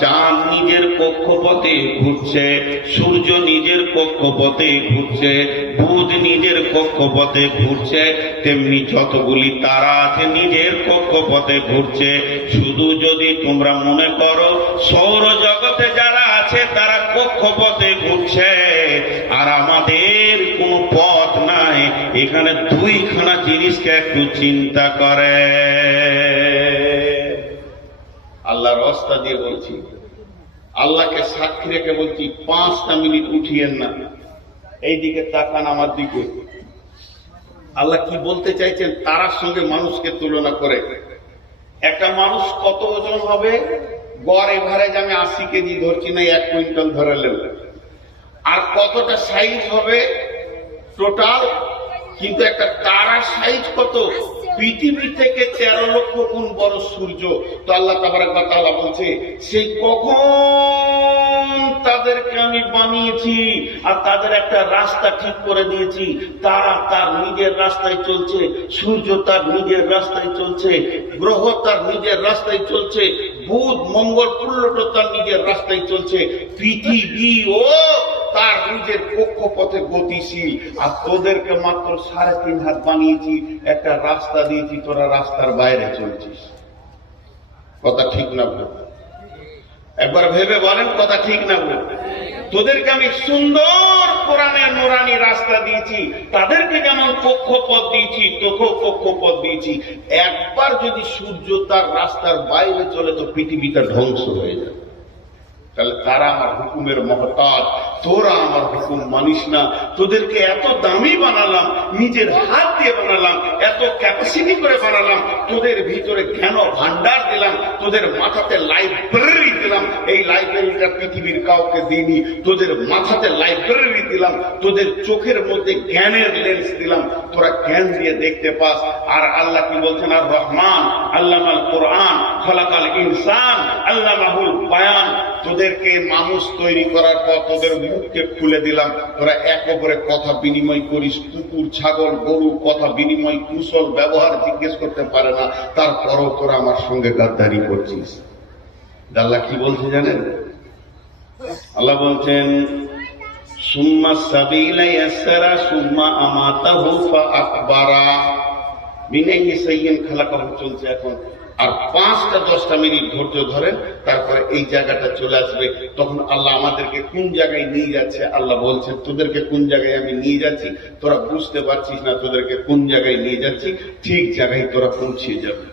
চাঁদ নিজের কক্ষপথে ঘুরছে, সূর্য নিজের কক্ষপথে ঘুরছে, বুধ নিজের কক্ষপথে ঘুরছে, তেমনি যতগুলি তারা আছে নিজের কক্ষপথে ঘুরছে। শুধু যদি তোমরা মনে করো সৌর জগতে যারা আছে তারা কক্ষপথে ঘুরছে আর আমাদের কোনো পথ নাই, এখানে 2খানা জিনিসকে একটু চিন্তা করে। আল্লাহর রাস্তা দিয়ে বলছি, আল্লাহকে সাক্ষী রেখে বলছি, 5টা মিনিট উঠিয়েন না, এই দিকে তাকান আমার দিকে। আল্লাহ কি বলতে চাইছেন তারার সঙ্গে মানুষকে তুলনা করে। একটা মানুষ কত ওজন হবে? গড় এভারেজ আমি 80 কেজি ধরছি না, 1 কুইন্টাল ধরালেন। আর কতটা সাইজ হবে টোটাল? কিন্তু একটা তারার সাইজ কত? পৃথিবী থেকে 13 লক্ষ গুণ বড় সূর্য। তো আল্লাহ তাবারক ওয়া তাআলা বলছে, সেই কখন তাদেরকে আমি বানিয়েছি আর তাদের একটা রাস্তা ঠিক করে দিয়েছি। তারা তার নিজের রাস্তায় চলছে, সূর্য তার নিজের রাস্তায় চলছে, গ্রহ তার নিজের রাস্তায় চলছে, বুধ মঙ্গল প্লুটো তার নিজের রাস্তায় চলছে, পৃথিবীও তার নিজের কক্ষপথে গতিশীল। আর তোদেরকে মাত্র 3.5 হাত বানিয়েছি, একটা রাস্তা দিয়েছি, তোরা রাস্তার বাইরে চলছিস। কথা ঠিক না বল? একবার ভেবে বলেন কথা ঠিক না বল? তোদেরকে আমি সুন্দর কোরআনের নুরানি রাস্তা দিয়েছি, তাদেরকে যেমন কক্ষপথ দিয়েছি তোকেও কক্ষপথ দিয়েছি। একবার যদি সূর্য তার রাস্তার বাইরে চলে তো পৃথিবীটা ধ্বংস হয়ে যাবে। তাহলে তারা আমার হুকুমের মহতাজ, তোরা আমার হুকুম মানিস না। তোদেরকে এত দামি বানালাম, নিজের হাত দিয়ে বানালাম, এত ক্যাপাসিটি করে বানালাম, তোদের ভিতরে জ্ঞান ভান্ডার দিলাম, তোদের মাথাতে লাইব্রেরি দিলাম, এই লাইব্রেরিটা পৃথিবীর কাউকে দিইনি। তোদের মাথাতে লাইব্রেরি দিলাম, তোদের চোখের মধ্যে জ্ঞানের লেন্স দিলাম, তোরা জ্ঞান দিয়ে দেখতে পাস। আর আল্লাহ কি বলছেন? আর রহমান আল্লামাল কোরআন খলাকাল ইনসান আল্লামাহুল বায়ান। তোদেরকে মানুষ তৈরি করার পর তোদের মুখকে খুলে দিলাম, তোরা এক অপরে কথা বিনিময় করিস। কুকুর ছাগল গরু কথা বিনিময় কুশল ব্যবহার জিজ্ঞেস করতে পারে না, তারপরও তোরা আমার সঙ্গে গাদ্দারি করছিস। আল্লাহ কি বলছে জানেন? আল্লাহ বলছেন, সুম্মা সাবিলা ইয়াসসারা সুম্মা আমাতাহু ফাআকবারা। মিনাইনি সাইয়্যিন খালাকাহু চলছে এখন, আর 5-10 মিনিট ধৈর্য ধরেন, তারপরে এই জায়গাটা চলে আসবে। তখন আল্লাহ আমাদেরকে কোন জায়গায় নিয়ে যাচ্ছে, আল্লাহ বলছেন তোদেরকে কোন জায়গায় আমি নিয়ে যাচ্ছি, তোরা বুঝতে পারছিস না, তোদেরকে কোন জায়গায় নিয়ে যাচ্ছি, ঠিক জায়গায় তোরা পৌঁছে যাবে।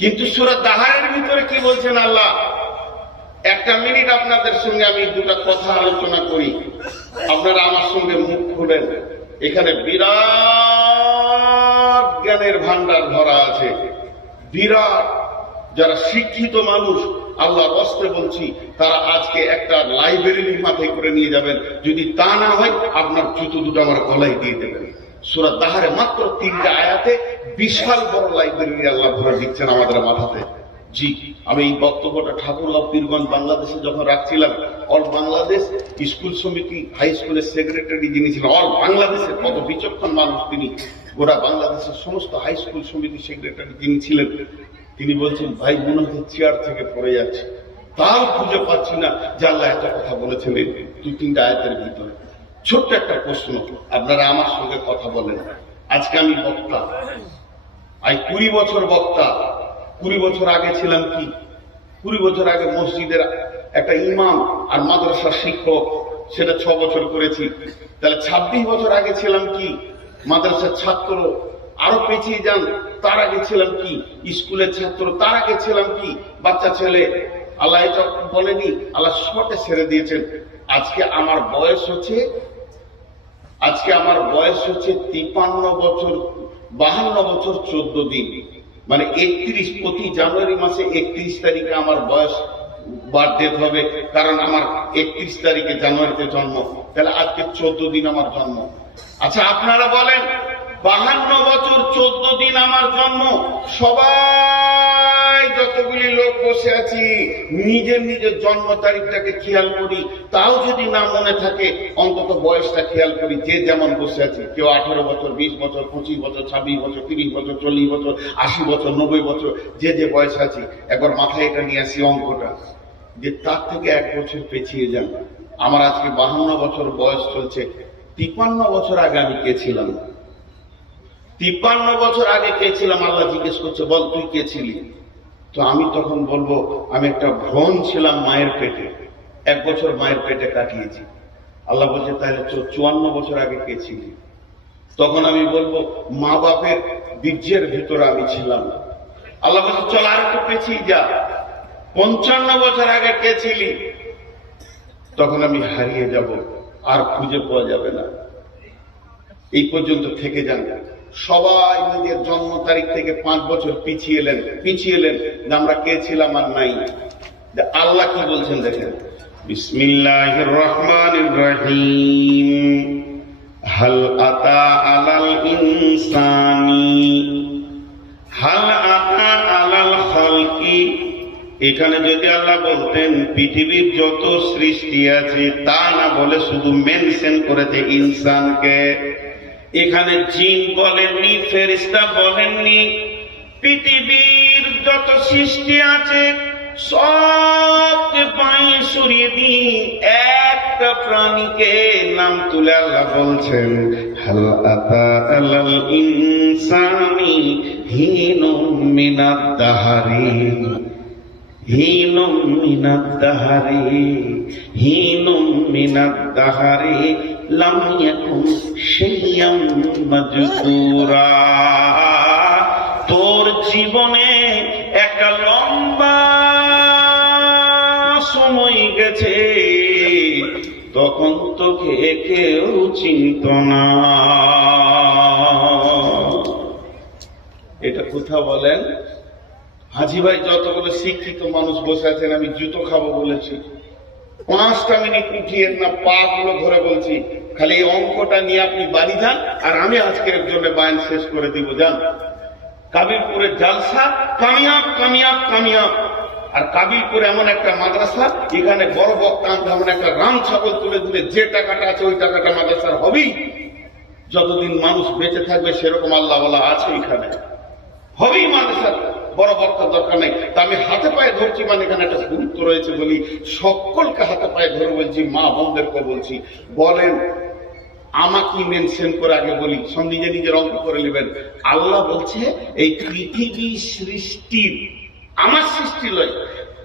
কিন্তু সূরা দাহারের ভিতরে কি বলছেন আল্লাহ? 1 মিনিট আপনাদের সঙ্গে আমি 2টা কথা আলোচনা করি, আপনারা আমার সঙ্গে মুখ খুলেন। এখানে বিরাট জ্ঞানের ভান্ডার ভরা আছে, বিরাট। যারা শিক্ষিত মানুষ, আল্লাহর রাস্তে বলছি, তারা আজকে একটা লাইব্রেরির মাথায় করে নিয়ে যাবেন। যদি তা না হয়, আপনার জুতো দুটো আমার গলায় দিয়ে দেবেন। সূরা দাহারে মাত্র 3টা আয়াতে বিশাল বড় লাইব্রেরি আল্লাহ ভরে দিচ্ছেন আমাদের মাথাতে। জি, আমি এই বক্তব্যটা ঠাকুরগাঁও পীরগঞ্জ বাংলাদেশে যখন রাখছিলাম, অল বাংলাদেশ স্কুল সমিতি হাই স্কুলের সেক্রেটারি যিনি ছিলেন, অল বাংলাদেশের কত বিচক্ষণ মানুষ তিনি, গোটা বাংলাদেশের সমস্ত হাই স্কুল সমিতি সেক্রেটারি যিনি ছিলেন, তিনি বলছেন, ভাই মনে হচ্ছে চেয়ার থেকে পড়ে যাচ্ছে, তাও খুঁজে পাচ্ছি না যে আল্লাহ এত কথা বলেছেন এই 2-3টা আয়াতের ভিতরে। ছোট্ট একটা প্রশ্ন, আপনারা আমার সঙ্গে কথা বলেন। আজকে আমি বক্তা, আজ 20 বছর বক্তা। 20 বছর আগে ছিলাম কি? 20 বছর আগে মসজিদের একটা ইমাম আর মাদ্রাসার শিক্ষক, সেটা 6 বছর করেছি। তাহলে 26 বছর আগে ছিলাম কি? মাদ্রাসার ছাত্র। আরো পেছিয়ে যান, তার আগে ছিলাম কি? স্কুলের ছাত্র। তার আগে ছিলাম কি? বাচ্চা ছেলে। আল্লাহ এটা বলেনি, আল্লাহ শর্টে ছেড়ে দিয়েছেন। আজকে আমার বয়স হচ্ছে 53 বছর 52 বছর 14 দিন, মানে 31। প্রতি জানুয়ারি মাসে 31 তারিখে আমার বয়স বার্থডে হবে, কারণ আমার 31 তারিখে জানুয়ারিতে জন্ম। তাহলে আজকে 14 দিন আমার জন্ম। আচ্ছা আপনারা বলেন, 52 বছর 14 দিন আমার জন্ম, সবাই যতগুলি লোক বসে আছি নিজের নিজের জন্ম তারিখটাকে খেয়াল করি, তাও যদি না মনে থাকে অন্তত বয়সটা খেয়াল করি। যে যেমন বসে আছি, কেউ 18 বছর, 20 বছর, 25 বছর, 26 বছর, 30 বছর, 40 বছর, 80 বছর, 90 বছর, যে যে বয়স আছি, একবার মাথায় এটা নিয়ে আসি অঙ্কটা, যে তার থেকে 1 বছর পেছিয়ে যান। আমার আজকে 52 বছর বয়স চলছে। 53 বছর আগে আমি কে ছিলাম? 53 বছর আগে কে ছিলাম? আল্লাহ জিজ্ঞেস করছে, বল তুই কে ছিলি? তো আমি তখন বলবো, আমি একটা ভ্রণ ছিলাম মায়ের পেটে, 1 বছর মায়ের পেটে কাটিয়েছি। আল্লাহ বলছে, তাহলে 54 বছর আগে কে ছিলি? তখন আমি বলবো, মা বাপের বীর্যের ভিতরে আমি ছিলাম। আল্লাহ বলছে, চল আর একটু পেছিয়ে যা, 55 বছর আগে কে ছিলি? তখন আমি হারিয়ে যাব, আর খুঁজে পাওয়া যাবে না। এই পর্যন্ত থেকে যান। সবাই নিজের জন্ম তারিখ থেকে 5 বছর পিছিয়ে এলেন, আমরা কে ছিলাম আর নাই। আল্লাহ কি বলছেন দেখেন, বিসমিল্লাহির রহমানির রহিম, হাল আতা আলাল ইনসানি, হাল আতা আলাল খালকি। এখানে যদি আল্লাহ বলতেন পৃথিবীর যত সৃষ্টি আছে, তা না বলে শুধু মেনশন করেছে ইনসানকে। এখানে জিন বলেননি, ফেরেশতা বলেননি। পৃথিবীর যত সৃষ্টি আছে সবকে পায়ে সরিয়ে দিয়ে একটা প্রাণীকে নাম তুলে আল্লাহ বলছেন, হাল আতা আলাল ইনসানি হিনুম মিনাদ দাহারি, হিনুম মিনাদ দাহারি, হিনুম মিনাদ দাহারি লাম ইয়াকুন শাইয়াম মাজকুরা। তোর জীবনে একটা লম্বা সময় গেছে, তখন তোকে কেউ চিনত না। এটা কোথা বলেন? হাজি ভাই, যতগুলো শিক্ষিত মানুষ বসে আছেন, আমি জুতো খাবো বলেছি, 5টা মিনিট উঠিয়েন না, পা গুলো ধরে বলছি, খালি এই অঙ্কটা নিয়ে আপনি বাড়ি যান, আর আমি আজকের জন্য বায়ান শেষ করে দিব। যান, কাবিলপুরের জালসা কামিয়াব কামিয়াব কামিয়াব। আর কাবিলপুরে এমন একটা মাদ্রাসা, এখানে বড় বক্তা আনতে এমন একটা রাম ছাগল তুলে দিলে যে টাকাটা আছে ওই টাকাটা মাদ্রাসার হবেই। যতদিন মানুষ বেঁচে থাকবে সেরকম আল্লাহ ওয়ালা আছে এখানে, হবেই মাদ্রাসার। বড় বক্তার দরকার নেই। তা আমি হাতে পায়ে ধরছি, মানে এখানে একটা গুরুত্ব রয়েছে বলি সকলকে হাতে পায়ে ধরে বলছি, মা বোনদেরকে বলছি, বলেন আমাকে মেনশন করে আগে বলি, সব নিজে নিজের অঙ্ক করে নেবেন। আল্লাহ বলছে এই পৃথিবী সৃষ্টির, আমার সৃষ্টি লয়,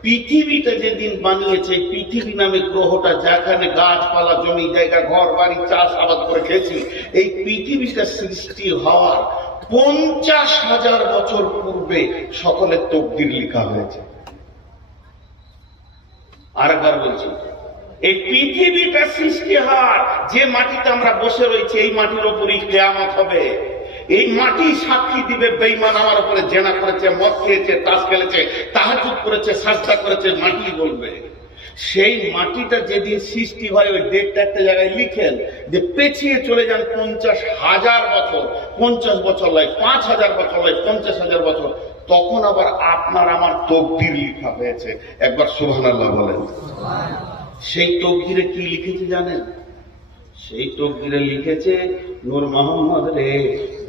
পৃথিবীটা যেদিন বানিয়েছে, পৃথিবী নামে গ্রহটা, যেখানে গাছপালা, জমি জায়গা, ঘর বাড়ি, চাষ আবাদ করে খেয়েছি, এই পৃথিবীটা সৃষ্টি হওয়ার 50,000 বছর পূর্বে সকলের তকদির লেখা হয়েছে। আরেকবার বলছি, এই পৃথিবীটা সৃষ্টি হওয়ার, যে মাটিতে আমরা বসে রয়েছি, এই মাটির উপরই কিয়ামত হবে। এই মাটি সাক্ষী দিবে বেঈমান আমার উপরে জেনা করেছে, মদ খেয়েছে, তাস খেলেছে, তাহাজ্জুদ করেছে, সাজদা করেছে, মাটি বলবে। সেই মাটিটা যেদিন সৃষ্টি হয়, ওই ডেটটা একটা জায়গায় লিখেন, যে পেছিয়ে চলে যান 50,000 বছর, 50 বছর নয়, 5,000 বছর নয়, 50,000 বছর, তখন আবার আপনার আমার তকদির লেখা হয়েছে। একবার সুবহানাল্লাহ বলেন। সেই তকদিরে কি লিখেছে জানেন? সেই তকদিরে লিখেছে, নূর মোহাম্মদ রে,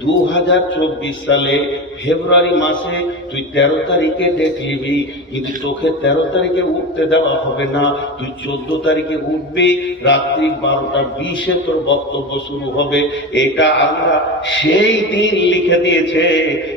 2024 সালে ফেব্রুয়ারি মাসে তুই 13 তারিখে ডেট নিবি, কিন্তু তোকে 13 তারিখে উঠতে দেওয়া হবে না, তুই 14 তারিখে উঠবি, রাত্রি 12:20 তোর বক্তব্য শুরু হবে। এটা আল্লাহ সেই দিন লিখে দিয়েছে।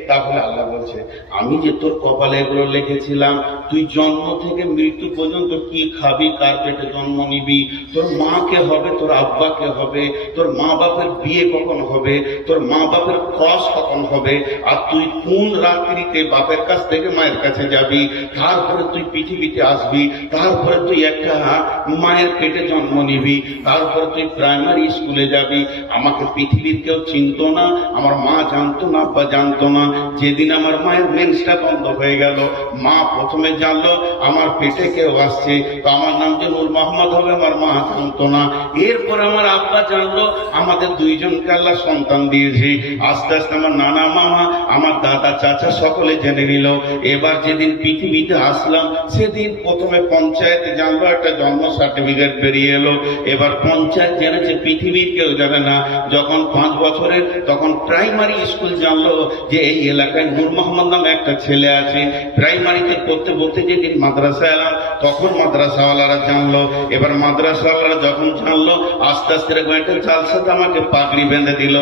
তাহলে আল্লাহ বলছে, আমি যে তোর কপালে এগুলো লিখেছিলাম, তুই জন্ম থেকে মৃত্যু পর্যন্ত কি খাবি, কার পেটে জন্ম নিবি, তোর মাকে হবে, তোর আব্বাকে হবে, তোর মা বাপের বিয়ে কখন হবে, তোর মা বাপের ক্রস কখন হবে, আর তুই কোন রাত্রিতে বাপের কাছ থেকে মায়ের কাছে যাবি, তারপরে তুই পৃথিবীতে আসবি, তারপরে তুই একটা মায়ের পেটে জন্ম নিবি, তারপরে তুই প্রাইমারি স্কুলে যাবি। আমাকে পৃথিবীর কেউ চিনত না, আমার মা জানতো না, আব্বা জানতো না। যেদিন আমার মায়ের মেন্সটা বন্ধ হয়ে গেল, মা প্রথমে জানলো আমার পেটে কেউ আসছে, তো আমার নাম যে নূর মোহাম্মদ হবে, আমার মা জানতো না। এরপর আমার আব্বা জানলো আমাদের দুইজনকে আল্লাহ সন্তান দিয়েছে। আস্তে আস্তে আমার নানা, মামা, আমার দাদা, চাচা সকলে জেনে নিল। এবার যেদিন পৃথিবীতে আসলাম, সেদিন প্রথমে পঞ্চায়েত জানলো, একটা জন্ম সার্টিফিকেট বেরিয়ে এলো। এবার পঞ্চায়েত জেনেছে, পৃথিবীর কেউ জানে না। যখন 5 বছরের, তখন প্রাইমারি স্কুল জানলো যে এই এলাকায় নূর মোহাম্মদ নামে একটা ছেলে আছে। প্রাইমারিতে পড়তে পড়তে যেদিন মাদ্রাসায় এলাম, তখন মাদ্রাসাওয়ালারা জানলো। এবার মাদ্রাসাওয়ালারা যখন জানলো, আস্তে আস্তে এরকম একটা জালসাতে আমাকে পাগড়ি বেঁধে দিল।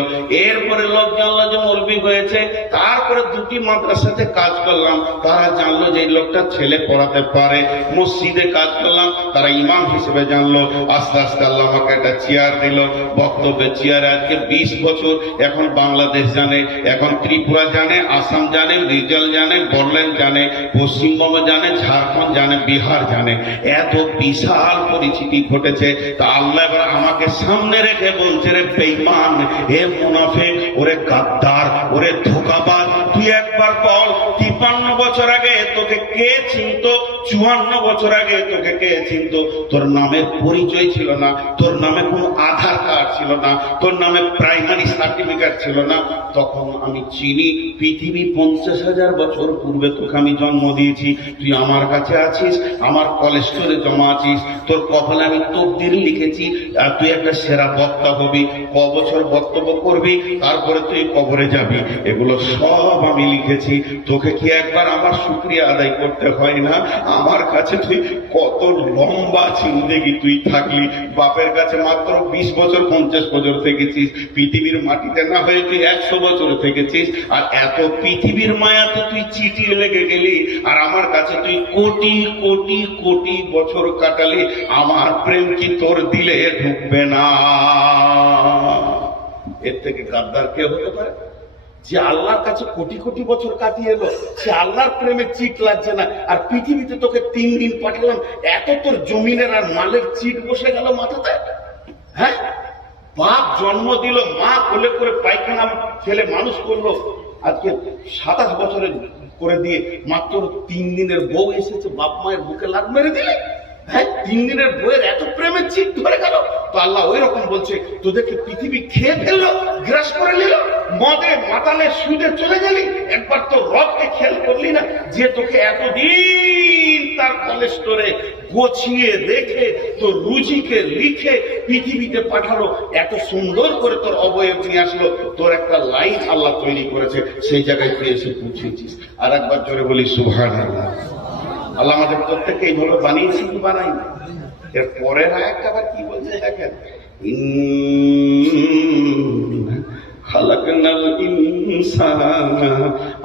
এরপরে লোক জানলো যে মৌলবি হয়েছে। তারপরে 2টি মাদ্রাসাতে কাজ করলাম, তারা জানলো যে এই লোকটা ছেলে পড়াতে পারে। মসজিদে কাজ করলাম, তারা ইমাম হিসেবে জানলো। আস্তে আস্তে আল্লাহ আমাকে একটা চেয়ার দিল, বক্তব্যের চেয়ারে। আজকে 20 বছর এখন বাংলাদেশ জানে, এখন ত্রিপুরা জানে, আসাম জানে, রিজাল জানে, বড়ল্যান্ড জানে, পশ্চিমবঙ্গ জানে, ঝাড়খণ্ড জানে, বিহার জানে। এত বিশাল পরিচিতি ঘটেছে। তা আল্লাহ এবার আমাকে সামনে রেখে বলছে, রে বেঈমান, হে মুনাফিক, ওরে গাদ্দার, ওরে ধোঁকাবাজ, তুই একবার বল 53 বছর আগে তোকে কে চিনত, 54 বছর আগে তোকে কে চিনত? তোর নামের পরিচয় ছিল না, তোর নামে কোনো আধার কার্ড ছিল না, তোর নামে প্রাইমারি সার্টিফিকেট ছিল না। তখন আমি চিনি, পৃথিবী 50,000 বছর পূর্বে তোকে আমি জন্ম দিয়েছি। তুই আমার কাছে আছিস, আমার কলেস্টোরে জমা আছিস, তোর কপালে আমি তকদির লিখেছি, আর তুই একটা সেরা বক্তা হবি, বছর বক্তব্য করবি, তারপরে তুই কবরে যাবি। এগুলো সব আমি লিখেছি। তোকে কি একবার আমার শুকরিয়া আদায় করতে হয় না? আমার কাছে তুই কত লম্বা জিন্দেগি তুই থাকলি, বাপের কাছে মাত্র 20 বছর 50 বছর থেকেছিস, পৃথিবীর মাটিতে না হয়ে তুই 100 বছর থেকেছিস, আর এত পৃথিবীর মায়াতে তুই চিঠি লেগে গেলি, আর আমার কাছে তুই কোটি কোটি কোটি বছর কাটালি। আমার প্রেম কি তোর দিলে ঢুকবে না? এর থেকে গাদ্দার কে হতে পারে? যে আল্লাহর কাছে কোটি কোটি বছর কাটিয়ে এলো, সে আল্লাহর প্রেমে চিট লাগছে না, আর পৃথিবীতে তোকে 3 দিন পাঠালাম, এত তোর জমিনের আর মালের চিট বসে গেল মাথাতে। হ্যাঁ, বাপ জন্ম দিল, মা কোলে করে পায়খানা ছেলে মানুষ করলো, আজকে 27 বছরের করে দিয়ে মাত্র 3 দিনের বউ এসেছে, বাপ মায়ের বুকে লাগ মেরে দিলে। হ্যাঁ, 3 দিনের বইয়ের এত প্রেমের চিট ধরে গেল। তো আল্লাহ ওই রকম বলছে, তোদেরকে পৃথিবী খেয়ে ফেললো, গ্রাস করে নিল, মদে মাতালে সুদে চলে গেলি, একবার তো রবকে খেয়াল করলি না, যে তোকে এতদিন তার কলেস্টোরে গোছিয়ে রেখে তোর রুজিকে লিখে পৃথিবীতে পাঠালো, এত সুন্দর করে তোর অবয়ব নিয়ে আসলো, তোর একটা লাইন আল্লাহ তৈরি করেছে, সেই জায়গায় তুই এসে পৌঁছেছিস। আর একবার জোরে বলি সুবহানাল্লাহ। আল্লাহ আমাদের প্রত্যেককে এইভাবে বানিয়েছি কি বানাই? এর পরের আয়াতটা আবার কি বলছে দেখেন, খালাকনাল ইনসানা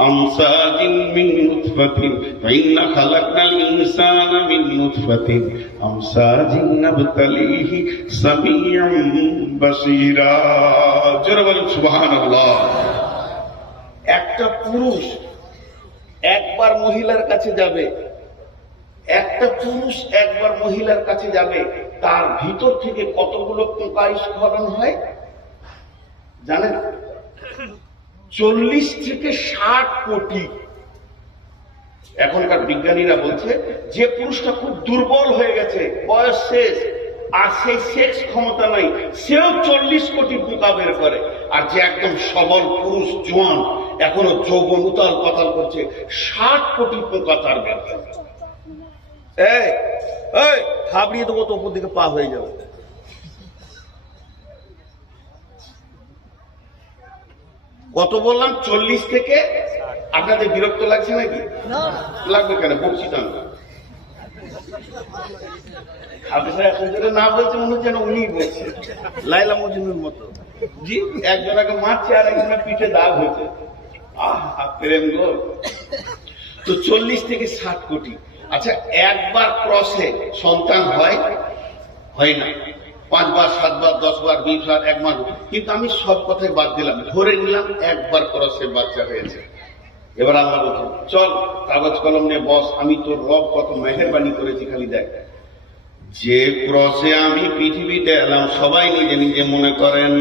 আমসাজিন মিন নুতফাতিন ফাইন্না খালাকনাল ইনসানা মিন নুতফাতিন আমসাজিন নাবতালিহি সামিউম বাসীরা। জোরে বলুন সুবহানাল্লাহ। একটা পুরুষ একবার মহিলার কাছে যাবে, একটা পুরুষ একবার মহিলার কাছে যাবে, তার ভিতর থেকে কতগুলো পোকা স্খলন হয় জানেন? 40 থেকে 60 কোটি। এখনকার বিজ্ঞানীরা বলছে যে পুরুষটা খুব দুর্বল হয়ে গেছে, বয়স শেষ, আর সেই সেক্স ক্ষমতা নাই, সেও 40 কোটি পোকা বের করে। আর যে একদম সবল পুরুষ জোয়ান, এখনো যৌবন উতাল পাতাল করছে, 60 কোটি পোকা তার বের করে। এই খাবড়িয়ে দেবো তো উপর দিকে পা হয়ে যাবে। কত বললাম? 40 থেকে। আপনাদের বিরক্ত লাগছে নাকি? লাগবে কেন? বলছি তো না বলছে মনে হচ্ছে যেন উনি বলছে, লাইলা মজনুর মতো। জি, একজনকে মারছে আর একজনের পিঠে দাগ হয়েছে। প্রেম গো। তো 40 থেকে 60 কোটি। আচ্ছা, একবার ক্রসে সন্তান হয় না, 5 বার 7 বার 10 বার 20 বার 1 মাস। কিন্তু আমি সব কথাই বাদ দিলাম, ধরে নিলাম একবার ক্রসে বাচ্চা হয়েছে। এবার আল্লাহ বলছেন, চল কাগজ কলম নিয়ে বস, আমি তোর রব কত মেহেরবানি করেছি খালি দেখ। যে ক্রসে আমি পৃথিবীতে এলাম, সবাই নিজে নিজে মনে করেন,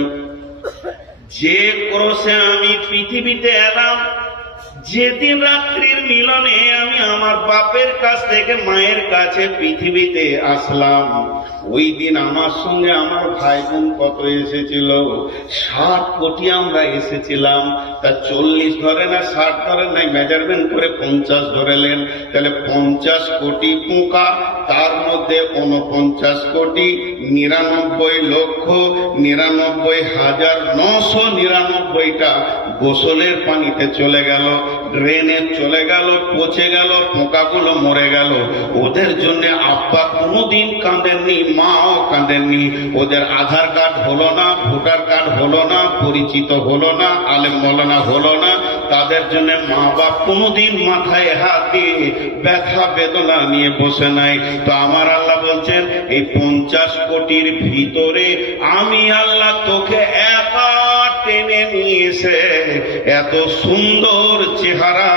যে ক্রসে আমি পৃথিবীতে এলাম, যেদিন রাত্রির মিলনে আমি আমার বাপের কাছ থেকে মায়ের কাছে পৃথিবীতে আসলাম, ওই দিন আমার সঙ্গে আমার ভাই বোন কত এসেছিল? 60 কোটি আমরা এসেছিলাম। তা 40 ধরে না 60 ধরে নাই, মেজারমেন্ট করে 50 ধরেলেন। তাহলে 50 কোটি পোকা, তার মধ্যে 49 কোটি 99,99,999টা গোসলের পানিতে চলে গেল, ড্রেনে চলে গেল, পচে গেল, পোকাগুলো মরে গেল। ওদের জন্য আব্বা কোনোদিন কাঁদেননি, মাও কাঁদেননি। ওদের আধার কার্ড হলো না, ভোটার কার্ড হলো না, পরিচিত হলো না, আলেম মৌলানা হলো না। তাদের জন্য মা বাপ কোনোদিন মাথায় হাত দিয়ে ব্যথা বেদনা নিয়ে বসে নাই। তো আমার আল্লাহ বলছেন, এই 50 কোটির ভিতরে আমি আল্লাহ তোকে একা টেনে নিয়েছে। এত সুন্দর চেহারা,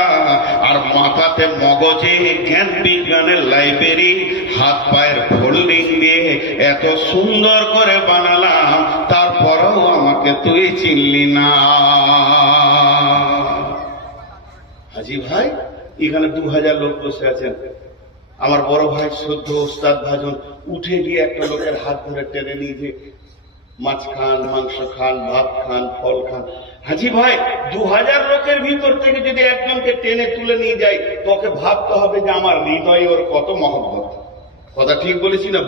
আর মাথাতে মগজে জ্ঞান বিজ্ঞানের লাইব্রেরি, হাত পায়ের ফোল্ডিং দিয়ে এত সুন্দর করে বানালাম, তারপরেও আমাকে তুই চিনলি না। হাজি ভাই, এখানে 2000 লোক বসে আছেন। আমার বড় ভাই সদ্য ওস্তাদ ভাজন উঠে গিয়ে একটা লোকের হাত ধরে টেনে নিয়ে যে মাছ খান, মাংস খান, ভাত খান, ফল খান। হাজি ভাই, 2000 লোকের ভিতর থেকে যদি একজনকে টেনে তুলে নিয়ে যায়, তোকে ভাবতে হবে যে আমার হৃদয়ে ওর কত মহব্বত। কথা ঠিক বলেছি না?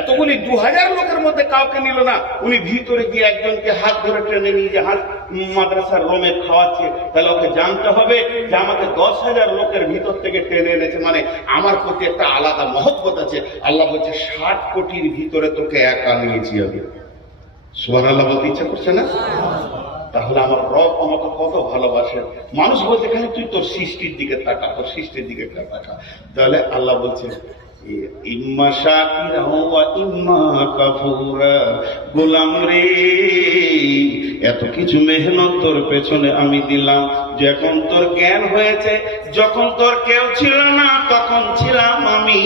এতগুলি 2000 লোকের মধ্যে কাউকে নিল না, উনি ভিতরে গিয়ে একজনকে হাত ধরে টেনে নিয়ে যে হাত মাদ্রাসার রোমে খাওয়াচ্ছে, তাহলে ওকে জানতে হবে যে আমাকে 10,000 লোকের ভিতর থেকে টেনে এনেছে, মানে আমার প্রতি একটা আলাদা মহব্বত আছে। আল্লাহ বলছে 60 কোটির ভিতরে তোকে একা নিয়েছি আমি। সুবহানাল্লাহ বলতে ইচ্ছা করছে না? তাহলে আমার রব আমাকে কত ভালোবাসেন। মানুষ বলছে খালি তুই তোর সৃষ্টির দিকে তাকা, তোর সৃষ্টির দিকে তাকা। তাহলে আল্লাহ বলছে, ইম্মা শাকিরা ওয়া ইম্মা কাফুরা। গোলাম রে, এত কিছু মেহনত তোর পেছনে আমি দিলাম, যখন তোর জ্ঞান হয়েছে, যখন তোর কেউ ছিল না তখন ছিলাম আমি,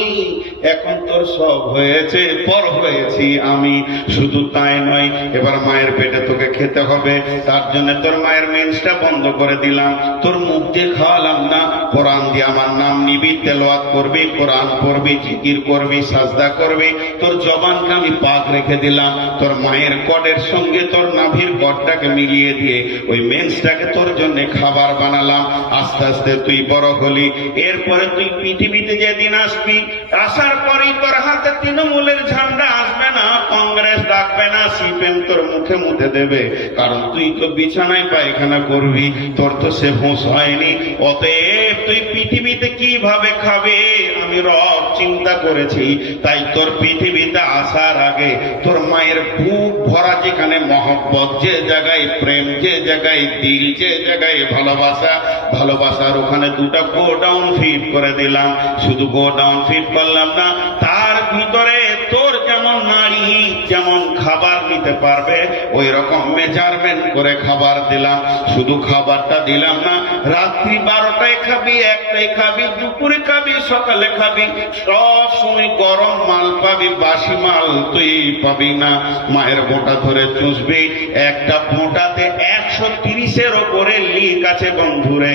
এখন তোর সব হয়েছে, পর হয়েছি আমি। শুধু তাই নয়, এবার মায়ের পেটে তোকে খেতে হবে, তার জন্য তোর মায়ের মেন্সটা বন্ধ করে দিলাম। তোর মুখ দিয়ে খাওয়ালাম না, কোরআন দিয়ে আমার নাম নিবি, তেলাওয়াত করবি, কোরআন পড়বি, জিকির করবি, সাজদা করবি। তোর জবানকে আমি পাক রেখে দিলাম। তোর মায়ের কডের সঙ্গে তোর নাভির কডটাকে মিলিয়ে দিয়ে ওই মেন্সটাকে তোর জন্য খাবার খাবার বানালাম, আস্তে আস্তে তুই বড় হলি। এরপরে তুই পৃথিবীতে যেদিন আসবি, আসার পরেই তোর হাতে তৃণমূলের ঝান্ডা আসবে না, কংগ্রেস ডাকবে না, সিপিএম তোর মুখে মুখে দেবে, কারণ তুই তো বিছানায় পায়খানা করবি, তোর তো সে হুঁশ হয়নি। অতএব তুই পৃথিবীতে কিভাবে খাবে আমি রব চিন্তা করেছি। তাই তোর পৃথিবীতে আসার আগে তোর মায়ের বুক ভরা যেখানে মহব্বত, যে জায়গায় প্রেম, যে জায়গায় দিল, যে জায়গায় ভালোবাসা, ভালোবাসার ওখানে দুটা গোডাউন ফিট করে দিলাম। শুধু গোডাউন ফিট করলাম না, তার ভিতরে তোর যেমন নারী যেমন খাবার নিতে পারবে ওই রকম মেজারমেন্ট করে খাবার দিলাম। শুধু খাবারটা দিলাম না, রাত্রি 12টায় খাবি, 1টায় খাবি, দুপুরে খাবি, সকালে খাবি, সব সময় গরম মাল পাবি, বাসি মাল তুই পাবি না। মায়ের বোঁটা ধরে চুষবি, একটা বোঁটাতে 130-এর ওপরে লিক আছে বন্ধুরে,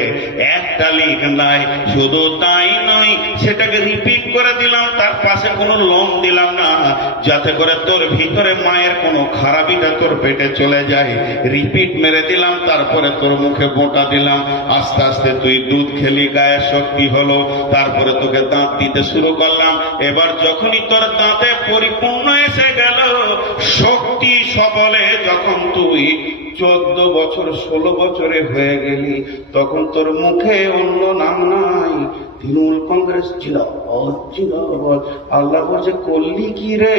একটা লিক নাই। শুধু তাই নয়, সেটাকে রিপিট করে দিলাম, তার পাশে কোনো লোম দিলাম না, যাতে করে তোর ভিতরে মায়ের কোনো খারাপিটা তোর পেটে চলে যায়। রিপিট মেরে দিলাম, তারপরে তোর মুখে বোঁটা দিলাম। আস্তে আস্তে তুই দুধ খেলি, গায়ের শক্তি হলো, তারপরে তোকে দাঁত দিতে শুরু করলাম। এবার যখনই তোর দাঁতে পরিপূর্ণ এসে গেল, শক্তি সবলে যখন তুই 14 বছর 16 বছরে হয়ে গেলি, তখন তোর মুখে অন্য নাম নাই, তৃণমূল কংগ্রেস ছিল। আল্লাহ বলছে করলি কি রে,